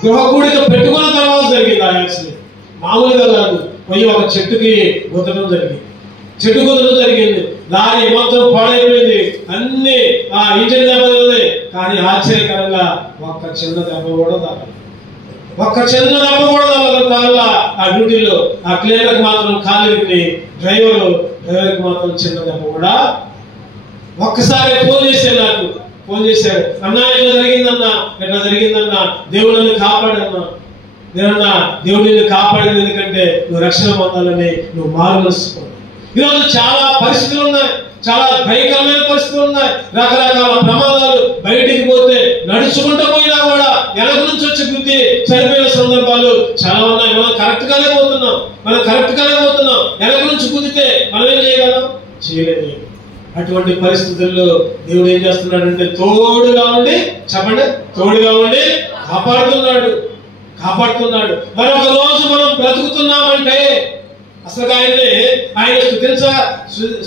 గృహకుడితో పెట్టుకున్న తర్వాత జరిగింది ఆ యాక్సిడెంట్. మామూలుగా కాదు, పోయి ఒక చెట్టుకి గుద్దడం జరిగింది. లారీ మొత్తం పాడైపోయింది. అన్ని ఇంజిన్ దెబ్బలు. కానీ ఆశ్చర్యకరంగా ఒక్క చిన్న దెబ్బ కూడా తగలదు. ఆ డ్యూటీలో ఆ క్లీనర్కి మాత్రం కాలికి, డ్రైవర్కి మాత్రం చిన్న దెబ్బ కూడా. ఒక్కసారి ఫోన్ చేశాడు, అన్నా ఇట్లా జరిగిందన్నా, దేవుడు నన్ను కాపాడన్నా. దేవుడు నిన్ను కాపాడింది ఎందుకంటే నువ్వు రక్షణ పొందాలని, నువ్వు మారు మనసు. ఈరోజు చాలా పరిస్థితులు ఉన్నాయి, చాలా భయంకరమైన పరిస్థితులు ఉన్నాయి. రకరకాల ప్రమాదాలు. బయటికి పోతే నడుచుకుంటూ పోయినా కూడా వెనక నుంచి వచ్చి గుద్ది చనిపోయిన సందర్భాలు చాలా ఉన్నాయి. మనం కరెక్ట్ గానే పోతున్నాం. వెనక నుంచి గుద్దితే మనం ఏం చేయలేదు. అటువంటి పరిస్థితుల్లో దేవుడు ఏం చేస్తున్నాడంటే తోడుగా ఉండి కాపాడుతున్నాడు. మరొక రోజు మనం బ్రతుకుతున్నామంటే అసలు ఆయన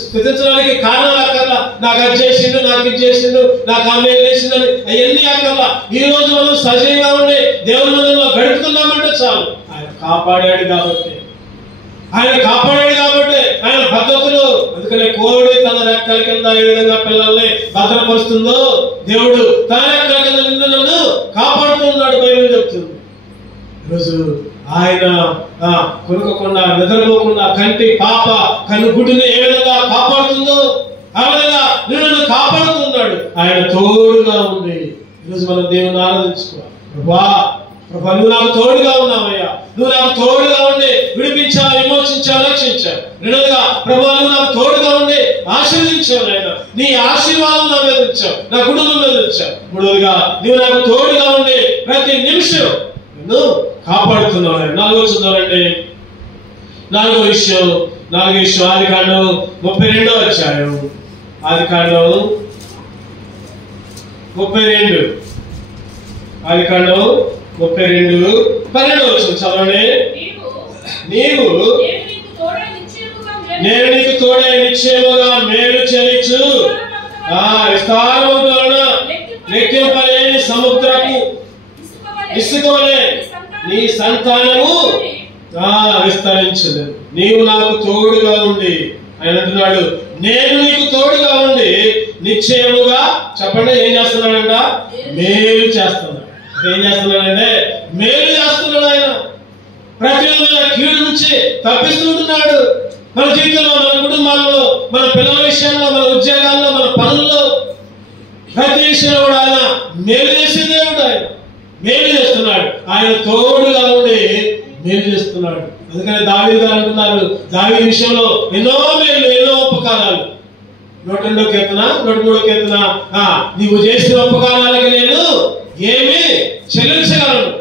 స్థుతించడానికి కారణాలు అక్కర్లా. నాకు అది చేసిండు, నాకు ఇది చేసిండు, నాకు ఆమె చేసిండు అని అవన్నీ అక్కర్లా. ఈ రోజు మనం సజీవంగా ఉండి దేవుని మందిరంలో గడుపుతున్నామంటే చాలు. ఆయన కాపాడాడు కాబట్టి ఆయన భద్రతలు. అందుకనే కోడి తన రెక్కల కింద ఏ విధంగా పిల్లల్ని భద్రపరుస్తుందో దేవుడు తన రెక్కల కింద నన్ను కాపాడుతూ ఉన్నాడు. బైబిల్ చెప్తుంది. ఈరోజు ఆయన కొనుక్కోకుండా, నిద్రపోకుండా కంటి పాప కన్నుగుడ్డుని ఏ విధంగా కాపాడుతుందో ఆ విధంగా నిన్ను కాపాడుతున్నాడు. ఆయన తోడుగా ఉంది. ఈరోజు మనం దేవుని ఆరాధించుకోవాలి. ప్రభా నువ్వు నాకు తోడుగా ఉన్నావయ్యా, నువ్వు నాకు తోడుగా ఉండి విడిపించావు, విమోచించావు, రక్షించావు. రెండోదిగా ప్రభా నువ్వు నాకు తోడుగా ఉండి ఆశీర్వదించావు. నాయన నీ ఆశీర్వాదం నా మీద ఇచ్చావు, నా కుటుంబం మీద ఇచ్చావు. మూడోదిగా నువ్వు నాకు తోడుగా ఉండి ప్రతి నిమిషం నిన్ను కాపాడుతున్నావు. నాలుగో చూద్దామండి. నాలుగో విషయం ఆదికాండం 32వ అధ్యాయం. ఆదికాండం 32 12వ వచనం చదవండి. నీవు నేను నీకు తోడై నిశ్చయముగా మేలు చెలించు విస్తారమున లెక్కింపలేని సముద్రపు ఇసుక వలె నీ సంతానము విస్తరించదు. నీవు నాకు తోడుగా ఉండి, ఆయన అంటున్నాడు నేను నీకు తోడుగా ఉండి నిశ్చయముగా. చెప్పండి ఏం చేస్తున్నాడంట? మేలు చేస్తున్నాడు. ఏం చేస్తున్నాడంటే మేలు చేస్తున్నాడు. ఆయన ప్రతి కీడు నుంచి తప్పిస్తుంటున్నాడు. మన జీవితంలో, మన కుటుంబాలలో, మన పిల్లల విషయంలో, మన ఉద్యోగాల్లో, మన పనుల్లో, ప్రతి విషయంలో కూడా ఆయన మేలు చేసే దేవుడు. ఆయన మేలు చేస్తున్నాడు. ఆయన తోడుగా ఉండి మేలు చేస్తున్నాడు. అందుకని దావీదు గారు అంటున్నారు, దావీదు విషయంలో ఎన్నో మేలు, ఎన్నో ఉపకారాలు. 102వ కీర్తన 103వ కీర్తన, నీవు చేసిన ఉపకారాలకి నేను ఏమి చెల్లించగలను.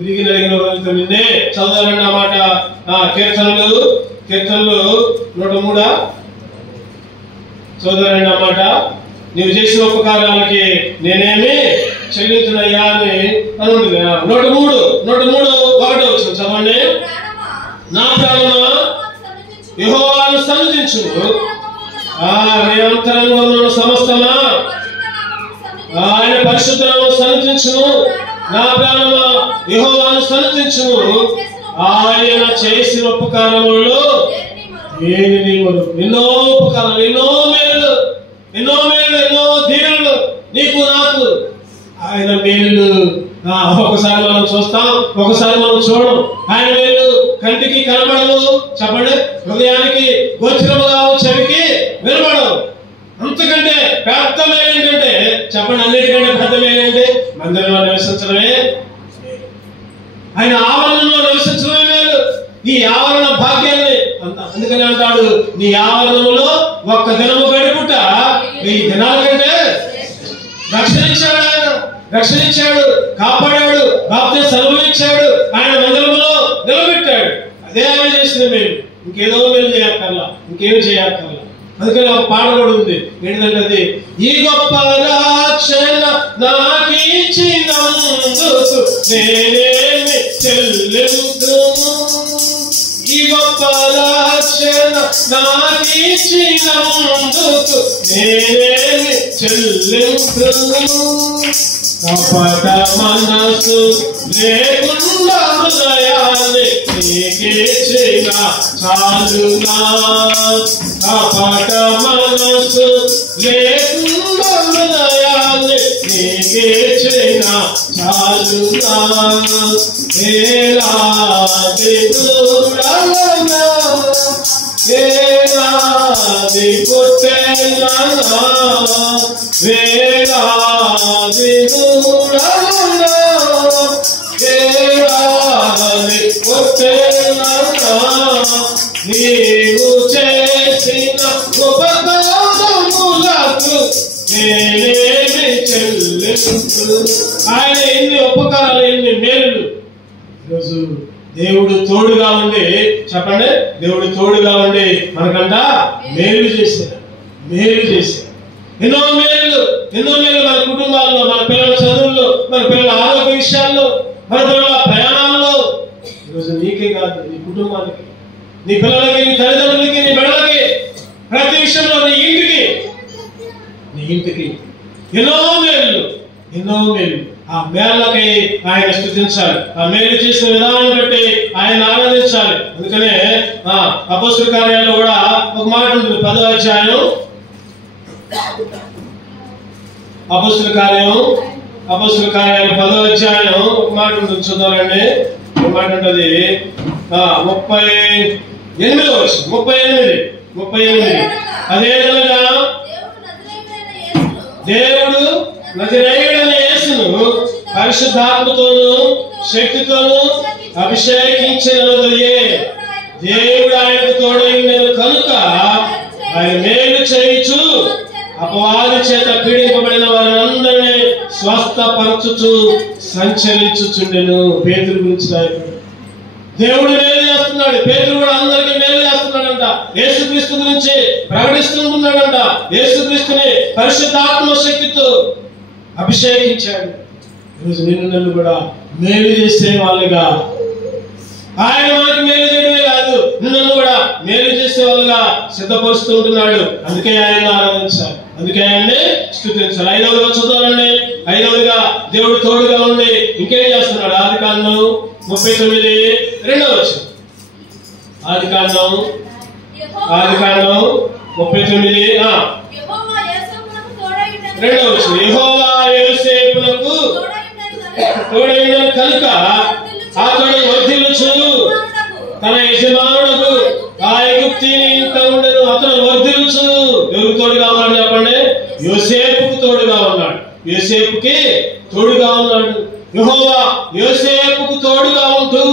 విరిగి నలిగిన హృదయంతో నిన్నే. చదవాలన్న మాట కీర్తనలు 103 చదవాలన్న మాట. నీవు చేసిన ఉపకారాలకి నేనేమి చెల్లించునయ్యా అని అనుకుంటుంది. 103:1 వచ్చిన చదవండి. నా ప్రాణమా యెహోవాను సన్నిధించుము, నిరంతరంగా సమస్తమా ఆయన పరిశుద్ధ నామమును సన్నిధించుము. నా ప్రాణమా యెహోవాను సన్నిధించుము, ఆయన చేసిన ఉపకారములలో దేనిని మరువకు. ఎన్నో ఉపకారాలు, ఎన్నో మేలు, ఎన్నో దీవెనలు నీకు నాకు. ఆయన మేలు ఒకసారి మనం చూస్తాం, ఒకసారి మనం చూడం. ఆయన మేలు కంటికి కనబడవు, చెప్పండి, హృదయానికి గోచరము కావు, చెవికి వినబడవు. అంతకంటే పెద్ద మేలు ఏంటంటే, చెప్పండి, అన్నిటికంటే పెద్ద మేలు ఏంటి? మందిరంలో నివసించడమే, ఆయన ఆవరణలో నివసించడమే మేలు. ఈ ఆవరణ భాగ్యాన్ని అందుకని అంటాడు, నీ ఆవరణలో ఒక్క దినము గడుపుట 1000 దినాల కంటే. రక్షణించాడు, ఆయన రక్షణించాడు, కాపాడాడు, బాప్తిస్మం అనుభవించాడు, ఆయన మందిరంలో నిలబెట్టాడు. అదే ఆయన చేసిన మేలు. ఇంకేదో మేలు చేయక్కర్లా, ఇంకేమి చేయక్కర్లా. అందుకని ఒక పాట కూడా ఉంది, ఏంటంటే అది, ఈ గొప్ప రక్షణ నాకిచ్చినందుకు నేనేమి చెల్లింతును, ఈ గొప్ప రక్షణ నాకిచ్చినందుకు నేనేమి చెల్లింతును, కపట మనసు లేకుండా హృదయాన్ని నీకిచ్చిన చాలునా, కపట మనసు లేకుండా హృదయాన్ని నీకిచ్చిన చాలునా, ఏలాది దూరమున వేలాది పుట్టెనా, వేలాది దూరమున వేలాది పుట్టెనా, నీవు చేసిన ఉపకారములకు నేనేమి చెల్లించు. ఆయన ఎన్ని ఉపకారాలు, ఎన్ని మేలు. ఈరోజు దేవుడు తోడుగా ఉండి, చెప్పండి, దేవుడు తోడుగా ఉండి మనకంట మేలు చేశాడు, మేలు చేశాడు. ఎన్నో మేలు మన కుటుంబాల్లో, మన పిల్లల చదువుల్లో, మన పిల్లల ఆరోగ్య విషయాల్లో, మన పిల్లల ప్రయాణాల్లో. ఈరోజు నీకే కాదు, నీ కుటుంబానికి, నీ పిల్లలకి, నీ తల్లిదండ్రులకి, నీ బిడ్డలకి, ప్రతి విషయంలో నీ ఇంటికి ఎన్నో మేలు. ఆ మేళ్ళకి ఆయన స్తుతించాలి, ఆ మేలు చేసిన విధానాన్ని బట్టి ఆయన ఆరాధించాలి. అందుకనే అపోస్తల కార్యాల్లో కూడా ఒక మాట ఉంటుంది, 10వ అధ్యాయం అపోస్తల కార్యాలు 10వ అధ్యాయం ఒక మాట ఉంటుంది, చూద్దామండి. ఒక మాట ఉంటుంది, 38. అదేవిధంగా దేవుడు నజరేయుడైన యేసును పరిశుద్ధాత్మతోను శక్తితోను అభిషేకించినదే. దేవుడు ఆయనకు తోడైండెను కనుక ఆయన మేలు చేయుచు అపవాది చేత పీడింపబడిన వారందరినీ స్వస్థపరచుచు సంచరించుచుండెను. పేతురు గురించి రాయబడింది. దేవుడు మేలు చేస్తున్నాడు, పేతురు కూడా అందరికీ మేలు చేస్తున్నాడంట. యేసుక్రీస్తు గురించి ప్రకటిస్తున్నాడంట. యేసుక్రీస్తుని పరిశుద్ధాత్మ శక్తితో అభిషేకించాడు. ఈరోజు నిన్ను నన్ను కూడా మేలు చేసే వాళ్ళుగా, ఆయన మనకి మేలు చేయడమే కాదు, నిన్ను కూడా మేలు చేసే వాళ్ళుగా సిద్ధపరుస్తూ ఉంటున్నాడు. అందుకే ఆయన ఆరాధించాలి, అందుకే ఆయన్ని స్తుతించాలి. 5వదిగా చూద్దామండి. 5వదిగా దేవుడు తోడుగా ఉండి ఇంకేం చేస్తున్నాడు? ఆదికాండం 39:2 ఆదికాండం 39:2 యెహోవా యోసేపునకు తోడైన కనుక అతడు వర్ధిల్లుచు తన యజమానులకు ఆ ఐగుప్తీయుని ఇంట ఉండెను. అతడు వర్ధిల్లుచు. ఎవరికి తోడుగా ఉన్నాడు చెప్పండి? యోసేపుకు తోడుగా ఉన్నాడు. యోసేపుకి తోడుగా ఉన్నాడు. యెహోవా యోసేపుకు తోడుగా ఉంటూ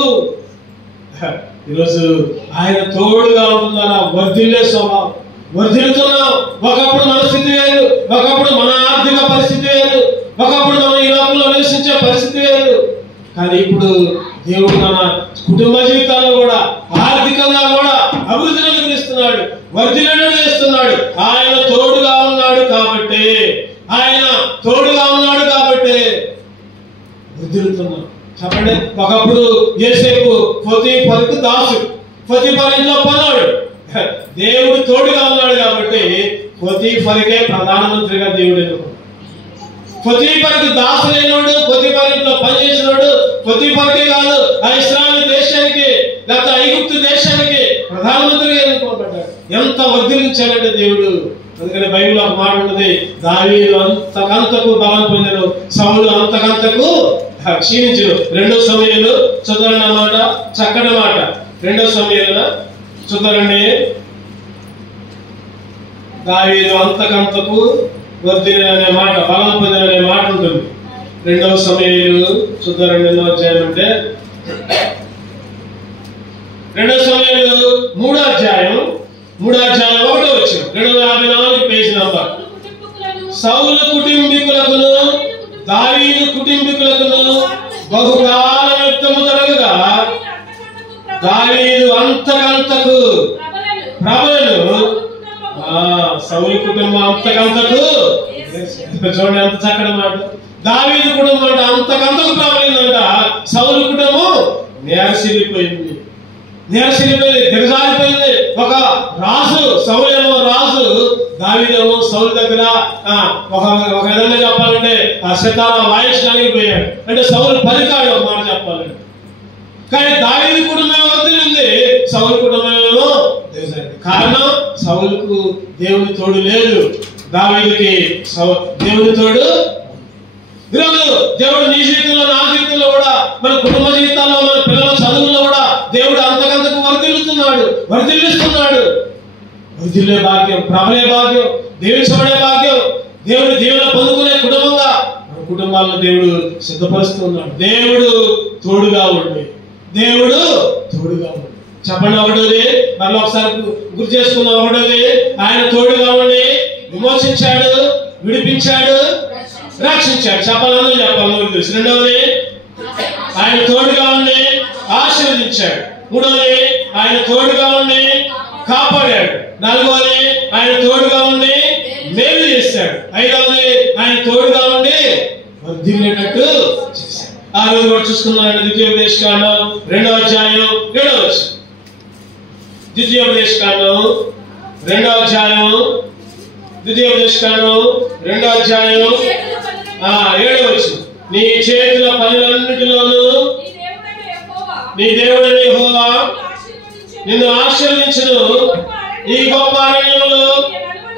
ఈరోజు ఆయన తోడుగా ఉంటున్నారా? వర్ధిల్లే స్వభావం, వర్ధిల్లుతున్నాం. ఒకప్పుడు మన స్థితి వేరు, ఒకప్పుడు మన ఆర్థిక పరిస్థితి వేరు, ఒకప్పుడు మనం ఈ లోకంలో నివసించే పరిస్థితి వేరు. కానీ ఇప్పుడు దేవుడు మన కుటుంబ జీవితాల్లో కూడా ఆర్థికంగా కూడా అభివృద్ధిని అనుగ్రహిస్తున్నాడు, వర్ధిల్లను చేస్తున్నాడు. ఆయన తోడుగా ఉన్నాడు కాబట్టి, ఆయన తోడుగా ఉన్నాడు కాబట్టి వర్ధిల్లుతున్నాం. చెప్పండి, ఒకప్పుడు యోసేపు పొతీఫరుకు దాసుడు, పొతీఫరు ఇంట్లో పన్నాడు. దేవుడు తోడుగా ఉన్నాడు కాబట్టి పొతీఫరుకే ప్రధానమంత్రిగా దేవుడు ఎన్నుకున్నాడు. పొతీఫరుకు దాసుడైనోడు, పొతీఫరు ఇంట్లో పనిచేసినోడు పొతీఫరుకే కాదు, ఆ ఇశ్రాయేలు దేశానికి లేకపోతే ఐగుప్తు దేశానికి ప్రధానమంత్రిగా ఎన్నుకోబడ్డాడు. ఎంత వర్ధిల్లించాడంటే దేవుడు. అందుకని బైబిల్ ఒక మాట ఉన్నది, దావీదు అంతకంతకు బలం పొందెను, సౌలు అంతకంతకు క్షీణించును. 2 సమూయేలు చూద్దాం అన్నమాట, చక్కటి మాట. 2 సమూయేలు చూద్దారండి. దావీదు అంతకంతకు వర్ధిల్లిన అనే మాట, బలం పొందిన అనే మాట ఉంటుంది. 2 సమూయేలు చూద్దారండి. 2వ అధ్యాయం అంటే 2 సమూయేలు 3వ అధ్యాయం 1వ వచనం, 254 పేజీ నంబర్. సౌలు కుటుంబీకులకును దావీదు కుటుంబీకులకును బహుకాలం యుద్ధము జరగగా దావీదు అంతకంతకు ప్రబలను. సౌలు కుటుంబం అంతకంతకు, చూడండి ఎంత చక్కటి మాట. దావీదు కుటుంబం అంటే అంతకంతకు ప్రబలిందంట. సౌలు కుటుంబం నేరసిల్లిపోయింది, దిగజారిపోయింది. ఒక రాజు, సౌలేమో రాజు, దావీదేమో సౌలు దగ్గర ఒక విధంగా చెప్పాలంటే ఆ సితార వాయించడానికి పోయాడు. అంటే సౌలు పలికాడు ఒక మాట చెప్పాలంటే. కానీ దావీదు కుటుంబం వర్ధిల్లింది, సౌలు కుటుంబమేమో దిగజారింది. కారణం సౌలుకు దేవుని తోడు లేదు, దావీదుకి దేవుని తోడు. ఈరోజు దేవుడు నీ జీవితంలో, నా జీవితంలో కూడా, మన కుటుంబ జీవితాల్లో, మన పిల్లల చదువుల్లో కూడా దేవుడు అంతకంతకు వర్ధిల్లిస్తున్నాడు. వర్ధిల్లే భాగ్యం, ప్రబలే భాగ్యం, దీవించబడే భాగ్యం, దేవుడి దీవెన పొందుకునే కుటుంబంగా మన కుటుంబాలను దేవుడు సిద్ధపరుస్తున్నాడు. దేవుడు తోడుగా ఉండి, చెప్పండి. ఒకటోది మళ్ళీ ఒకసారి గుర్తు చేసుకున్న ఒకటోది, ఆయన తోడుగా ఉండి విమోచించాడు, విడిపించాడు, రక్షించాడు. చెప్పాలని చెప్పాలి. తెలుసు. 2వది, ఆయన తోడుగా ఉండి ఆశీర్వదించాడు. 3వది, ఆయన తోడుగా ఉండి కాపాడాడు. 4వది, ఆయన తోడుగా ఉండి మేలు చేశాడు. 5వది, ఆయన తోడుగా ఉండి వర్ధిల్లేటట్టు చేశాడు. ఆ రోజు కూడా చూసుకున్నాడు. ద్వితీయోపదేశకాండం 2వ అధ్యాయం 7వ వచనం. ద్వితీయోపదేశకాండం 2వ అధ్యాయం 2వ అధ్యాయం 7వ వచనం. నీ చేతుల పనులన్నిటిలోనూ నీ దేవుడైన యెహోవా నిన్ను ఆశీర్వదించును. ఈ గొప్ప అరణ్యంలో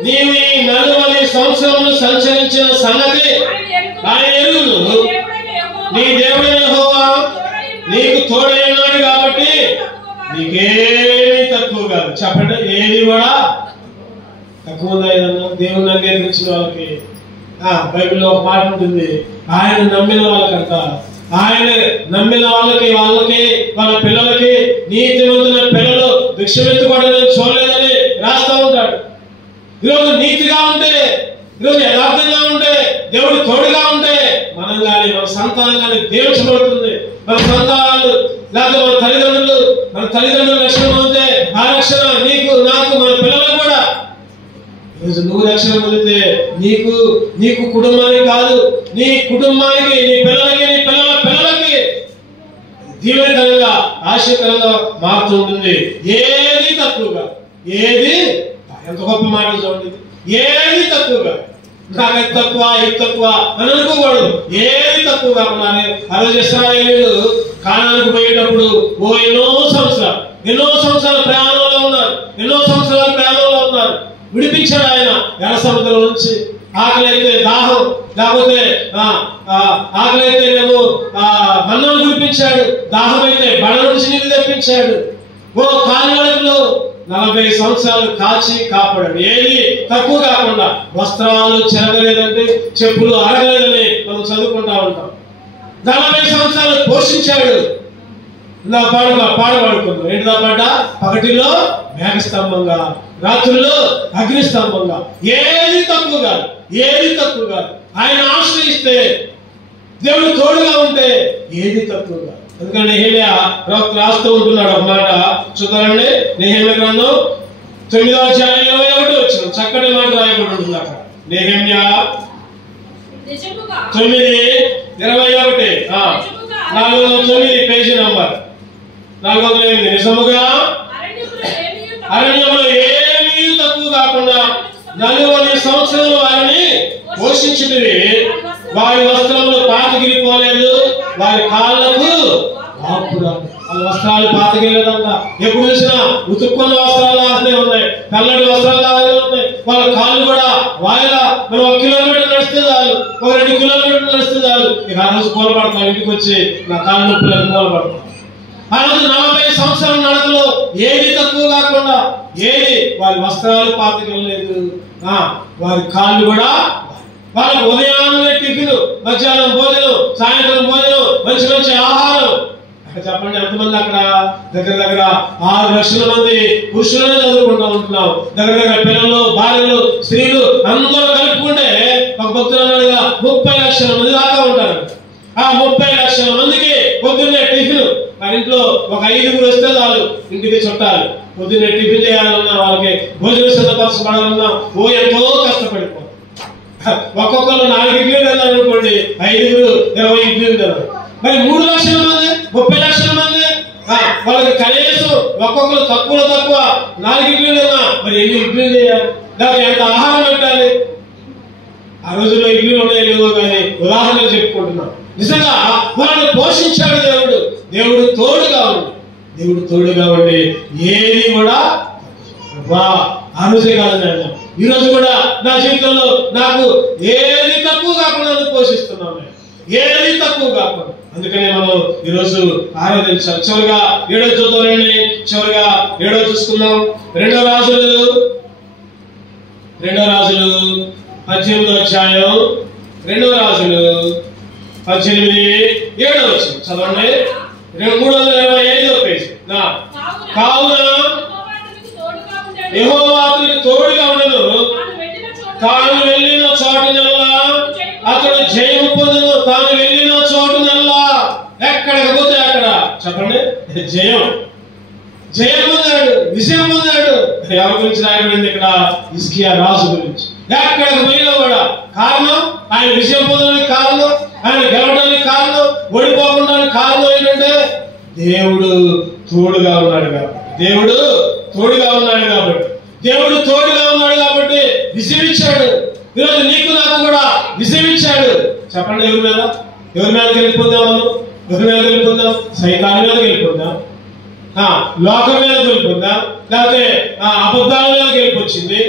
నీవు ఈ 40 సంవత్సరములు సంచరించిన సంగతి ఆయన ఎరుగును. నీ దేవుడైన యెహోవా నీకు తోడై ఉన్నాడు కాబట్టి నీకేమీ తక్కువ కాదు. చెప్పండి, ఏది కూడా తక్కువ ఉందా? ఏదన్నా దేవుని అంగీకరించిన వాళ్ళకి బైబిల్లో ఒక మాట ఉంటుంది, ఆయన నమ్మిన వాళ్ళకంట, ఆయన నమ్మిన వాళ్ళకి వాళ్ళ పిల్లలకి నీతిమంతుల పిల్లలు భిక్షమెత్తుకోవడం చూడలేదని రాస్తా ఉంటాడు. ఈరోజు నీతిగా ఉంటే, ఈరోజు యథార్థంగా ఉంటే, దేవుడు తోడుగా ఉంటే మనం కానీ మన సంతానం కానీ దీవించబడుతుంది. మన సంతానాలు లేకపోతే మన తల్లిదండ్రులు రక్షణ పొందితే ఆ రక్షణ నీకు, నాకు, మన పిల్లలకు కూడా. ఈరోజు నువ్వు రక్షణ పొందితే నీకు కుటుంబానికి కాదు, నీ కుటుంబానికి, నీ పిల్లలకి, నీ పిల్లల పిల్లలకి దీవెనకరంగా, ఆశీర్కరంగా మారుతూ ఉంటుంది. ఏది తక్కువగా, ఏది, ఎంత గొప్ప మాటలు చూడండి, ఏది తక్కువగా, నాకు తక్కువ, ఇది తక్కువ అని అనుకోకూడదు. ఏది తక్కువ కాకుండా ఆ రోజు ఇశ్రాయేలీయులు కానానుకు పోయేటప్పుడు ఎన్నో సంవత్సరాల ప్రయాణంలో ఉన్నారు. విడిపించాడు ఆయన ఎర్ర సముద్రం నుంచి. ఆకలైతే దాహం, లేకపోతే ఆకలైతేనేమో మన్నాను కురిపించాడు, దాహం అయితే బండ నుంచి నీళ్ళు తెప్పించాడు. కాలినడకలో 40 సంవత్సరాలు కాచి కాపాడాడు. ఏది తక్కువ కాకుండా, వస్త్రాలు చెరగలేదంటే, చెప్పులు అరగలేదని మనం చదువుకుంటా ఉంటాం. 40 సంవత్సరాలు పోషించాడు. పాడబడుకుందాం. ఏంటిదా పాట? పగటిలో మేఘస్తంభంగా, రాత్రుల్లో అగ్నిస్తంభంగా. ఏది తక్కువ కాదు. ఆయన ఆశ్రయిస్తే దేవుడు తోడుగా ఉంటే ఏది తక్కువగా. అందుకని నెహెమ్యా ప్రవక్త రాస్తూ ఉంటున్నాడు ఒక మాట చూద్దామండి. నెహెమ్యా గ్రంథం 9వ అధ్యాయం 21 వచ్చిన చక్కటి మాట రాయబడి ఉంటుంది అక్కడ. Nehemiah 9:21 409 page number 408. నిజముగా అరణ్యంలో ఏమీ తక్కువ కాకుండా 40 సంవత్సరాలు వారిని పోషించుకుని వారి వస్త్రంలో పాతగిరిపోలేదు, వారి కాళ్ళకు వాళ్ళ వస్త్రాలు పాతగిలేదంట. ఎప్పుడు చూసినా ఉతుక్కున్న వస్త్రాలు లాగానే ఉన్నాయి, తెల్లటి వస్త్రాలు లాగానే ఉన్నాయి. వాళ్ళ కాళ్ళు కూడా వాయిలా మనం 1 కిలోమీటర్ నడిస్తే చాలు, 2 కిలోమీటర్లు నడిస్తే చాలు, ఇక ఆ రోజు కూలబడతాం. ఇంటికి వచ్చి నా కాళ్ళ నొప్పులను కూలబడతాం. ఆ రోజు 40 సంవత్సరాల నడకలో ఏది తక్కువ కాకుండా, ఏది వారి వస్త్రాలు పాతగిలేదు, వారి కాళ్ళు కూడా. వాళ్ళకి ఉదయాన్నే టిఫిన్, మధ్యాహ్నం భోజనం, సాయంత్రం భోజనం, మంచి మంచి ఆహారం. అక్కడ చెప్పండి ఎంతమంది అక్కడ దగ్గర 6 లక్షల మంది పురుషులనే చదువుకుంటూ ఉంటున్నాం. దగ్గర పిల్లలు, భార్యలు, స్త్రీలు అందరూ కలుపుకుంటే ఒక భక్తులు అన్నట్టుగా 30 లక్షల మంది దాకా ఉంటారు. ఆ 30 లక్షల మందికి పొద్దున్నే టిఫిన్. మన ఇంట్లో ఒక 5గురు వస్తే చాలు ఇంటికి చుట్టాలి. పొద్దున్నే టిఫిన్ చేయాలన్నా, వాళ్ళకి భోజనం సిద్ధపరచబడాలన్నా ఎంతో కష్టపడిపోతాం. ఒక్కొక్కరు 4 ఇడ్లీలు తిన్నారు అనుకోండి, 5గురు 20 ఇడ్లీలు తిన్నారు. మరి 3 లక్షల మంది, 30 లక్షల మంది, వాళ్ళకి కనీసం ఒక్కొక్కరు తక్కువ 4 ఇడ్లీలు తిన్నా మరి ఎన్ని ఇడ్లీలు చేయాలి, దానికి ఎంత ఆహారం పెట్టాలి? ఆ రోజుల్లో ఇడ్లీలు ఉన్నాయో లేవో కానీ ఉదాహరణలు చెప్పుకుంటున్నాం. నిజంగా వాళ్ళని పోషించాడు దేవుడు. దేవుడు తోడుగా ఉండి, దేవుడు తోడుగా ఉండి ఏది కూడా ఆ రోజే కాదని అన్నాం. ఈ రోజు కూడా నా జీవితంలో నాకు ఏది తక్కువ కాకుండా పోషిస్తున్నాను, ఏది తక్కువ కాకుండా. అందుకనే మనం ఈరోజు ఆరాధించాలి. చివరిగా 7వ చూద్దామండి. చివరిగా 7వ చూసుకుందాం. 2వ రాజులు 18వ అధ్యాయం 2వ రాజులు 18:7 వచ్చింది చదవండి. 325వ పేజీ. కావున యెహోవా అతనికి తోడుగా ఉండను, తాను వెళ్ళిన చోటునల్లా అతడు జయం పొందును. తాను వెళ్ళిన చోటునల్లా ఎక్కడికి పోతే అక్కడ చెప్పండి జయం పొందాడు, విజయం పొందాడు. ఎవరి గురించి రాయబడింది ఇక్కడ? హిజ్కియా రాజు గురించి. ఎక్కడికి పోయినా కూడా కారణం, ఆయన విజయం పొందడానికి కారణం, ఆయన గెలవడానికి కారణం, ఓడిపోకుండా కారణం ఏంటంటే దేవుడు తోడుగా ఉన్నాడు కాబట్టి. దేవుడు తోడుగా ఉన్నాడు కాబట్టి విజయం ఇచ్చాడు. ఈరోజు నీకు నాకు కూడా విజయం ఇచ్చాడు. చెప్పండి ఎవరి మీద గెలిపొందాం? మనం ఎవరి మీద గెలిపొందాం? సైతాన్ మీద గెలిపొందాం, లోకం మీద గెలిపొందాం, లేకపోతే అబద్ధాల మీద గెలిపొచ్చింది,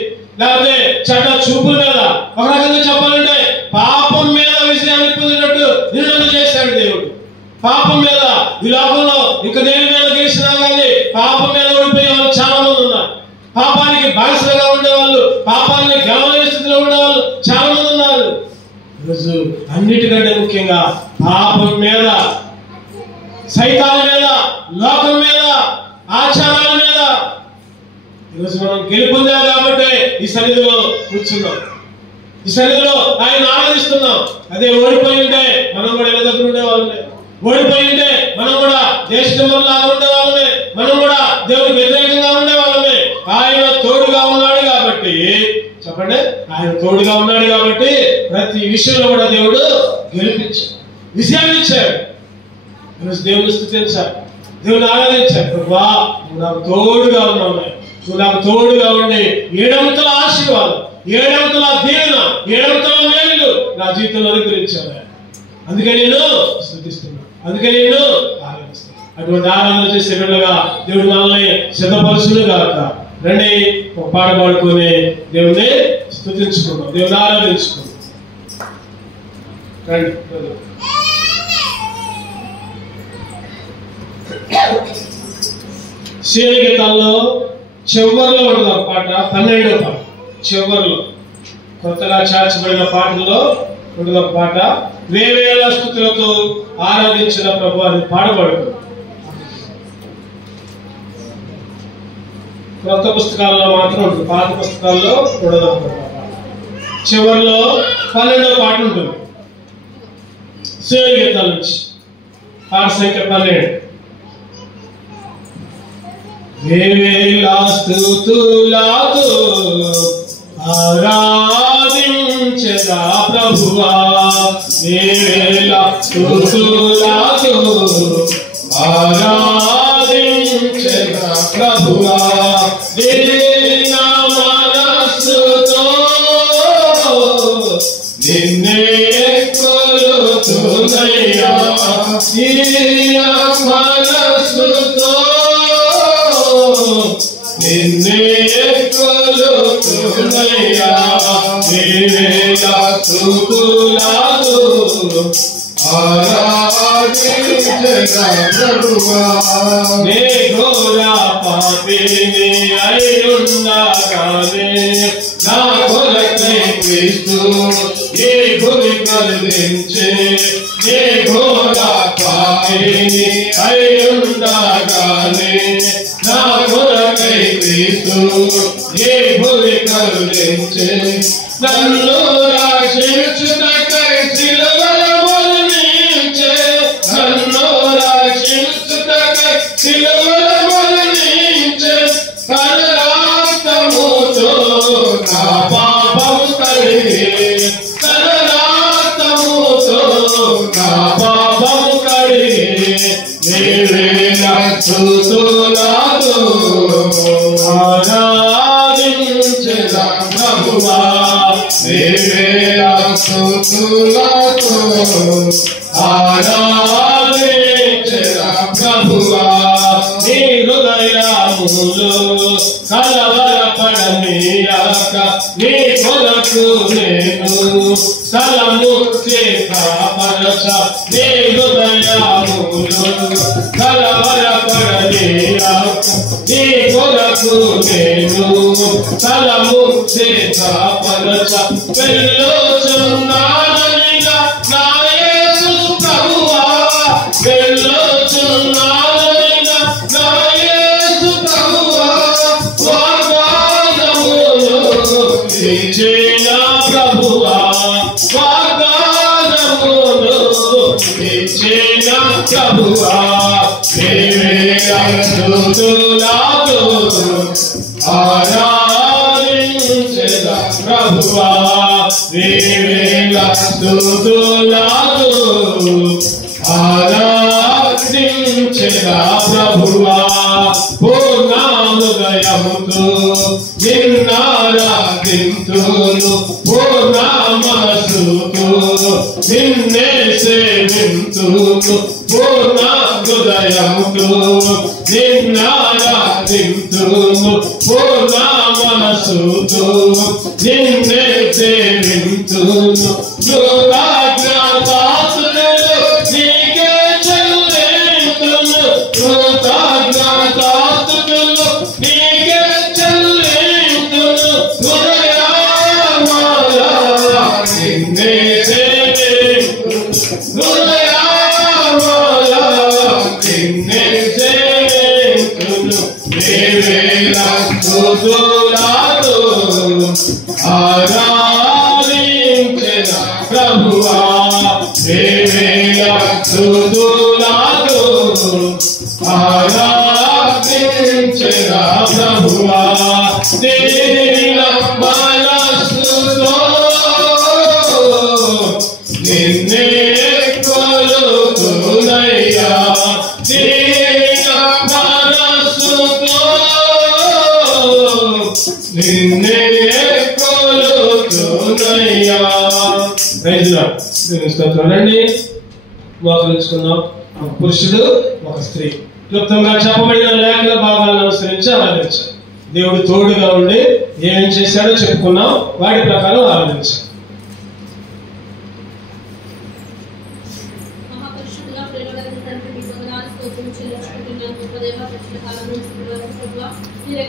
లేకపోతే చెడ్డ చూపుల మీద. ఒక రకంగా చెప్పాలంటే పాపం మీద విజయాన్ని పొందినట్టు నిర్ణయం చేశాడు దేవుడు. పాపం మీద ఈ లోకంలో ఇంకా దేని మీద గెలిచినా కానీ పాపం మీద ఓడిపోయే వాళ్ళు చాలా మంది ఉన్నారు. పాపానికి బానిసలుగా ఉండేవాళ్ళు, పాపాన్ని గమనించే స్థితిలో ఉండేవాళ్ళు చాలా మంది ఉన్నారు. ఈరోజు అన్నిటికంటే ముఖ్యంగా పాపం మీద, సైతాన్ మీద, లోకం మీద, ఆచారాల మీద ఈరోజు మనం గెలుపొందాం కాబట్టి ఈ సన్నిధిలో కూర్చున్నాం, ఈ సన్నిధిలో ఆయన ఆరాధిస్తున్నాం. అదే ఓడిపోయి ఉంటే మనం కూడా ఎలా దగ్గర ఉండేవాళ్ళమే, ఓడిపోయి ఉంటే మనం కూడా దేశంలాగా ఉండేవాళ్ళమే, మనం కూడా దేవుడికి వ్యతిరేకంగా ఉండేవాళ్ళమే. ఆయన తోడుగా ఉన్నాడు కాబట్టి చెప్పండి, ఆయన తోడుగా ఉన్నాడు కాబట్టి ప్రతి విషయంలో కూడా దేవుడు గెలిపించాడు, విజయాన్ని ఇచ్చాడు. ఈరోజు దేవుని స్తుతించాలి, దేవుని ఆరాధించాలి. ప్రభా నువ్వు నాకు తోడుగా ఉన్నావు, నువ్వు నాకు తోడుగా ఉండి 7 అంతల ఆశీర్వాదం, 7 అంతల దీవెన, 7 అంతల మేలు నా జీవితంలో అనుగ్రహించాను. అందుకే నేను స్తుతిస్తున్నాను, అందుకే నేను ఆరాధిస్తాను. అటువంటి ఆరాధన చేసే బిడ్డగా దేవుడు మనల్ని సిద్ధపరుచును గాక. రండి ఒక పాట పాడుకొని దేవుని స్తుతించుకుందాం, దేవుని ఆరాధించుకుందాం. రండి. శీల గీతాల్లో చివరిలో ఉంటుంది ఒక పాట, 12వ పాట. చివరిలో కొత్తగా చేర్చబడిన పాటల్లో ఉంటుంది ఒక పాట, వేవేల స్తుతులతో ఆరాధించిన ప్రభు అని పాడబడుతుంది. కొత్త పుస్తకాల్లో మాత్రం ఉంటుంది, పాత పుస్తకాల్లో ఉండదు. చివరిలో 12వ పాట ఉంటుంది. చివరి గీతాల నుంచి పాట సంఖ్య 12. వేవేలా స్తుతులతో ఆరాధించదా ప్రభువా, వేవేలా స్తుతులతో ఆరాధించదా ప్రభువా, నా మనస్సుతో నిన్నే కొలుతున్నయ్యా, మనస్సుతో నిన్నే కొలుతున్నయ్యా, వేవేలా స్తుతులతో ఆరాధించదా ప్రభువా. నే ఘోర పాపిని అయ్యుండగానే నా కొరకై క్రీస్తు ఈ భూమి కరుణించే, నే ఘోర పాపిని అయ్యుండగానే నా కొరకై క్రీస్తు ఈ భూమి కరుణించే, నన్ను రక్షించుటకై శిలువలో మరణించే, నన్ను రక్షించుటకై శిలువలో మరణించే, తన రక్తముతో నా పాపము కడిగి, తన రక్తముతో నా పాపము కడిగి, వేవేలా స్తుతులతో ఆరాధించదా ప్రభువా, వేవేలా స్తుతులతో ఆరాధించదా ప్రభువా. నీ హృదయములో కలవరపడనీయక నీ కొరకు నేను స్థలము సిద్ధపరచ, నీ హృదయములో కలవరపడనీయక నీ కొరకు నేను స్థలము సిద్ధపరచ, వెళ్ళుచున్నాననిగా నా యేసు ప్రభువా, వెళ్ళుచున్నాననిగా నా యేసు ప్రభువా, వాగ్దానములు ఇచ్చిన ప్రభువా, వాగ్దానములు ఇచ్చిన ప్రభువా, వేవేలా స్తుతులతో ఆరాధించదా ప్రభువా, వేవేలా స్తుతులతో ఆరాధించదా ప్రభువా. పూర్ణ హృదయముతో నిన్నారాధింతును, పూర్ణ మనసుతో నిన్నే సేవింతును, పూర్ణ హృదయముతో నిన్నారాధింతును, పూర్ణ మనసుతో నిన్నే సేవింతును, కృతజ్ఞతాస్తుతులు నీకే చెల్లింతును, కృతజ్ఞతాస్తుతులు నీకే చెల్లింతును, హృదయమాల నిన్నే సేవింతును, హృదయమాల నిన్నే సేవింతును, వేవేలా స్తుతులతో ఆరాధించదా ప్రభువా, వేవేలా స్తుతులతో ఆరాధించదా ప్రభువా. దీన మనస్సుతో నిన్నే కొలుతున్నయ్యా, దీన మనస్సుతో నిన్నే కొలుతున్నయ్యా. రండి మోకరించుకుందాం. ఒక పురుషుడు ఒక స్త్రీ క్లుప్తంగా చెప్పబడిన లేఖన భాగాలను అనుసరించి ఆరాధించాం. దేవుడు తోడుగా ఉండి ఏం చేశాడో చెప్పుకున్నాం, వాటి ప్రకారం ఆరాధించాం. మహాపురుషుడుగా ప్రేమగలిగిన తండ్రి, మీ వందనాలు స్తోత్రం చెల్లించుకుంటున్నాను. గొప్ప దేవ, రక్షణ కాలం నుంచి ఇప్పటి వరకు ప్రభువా,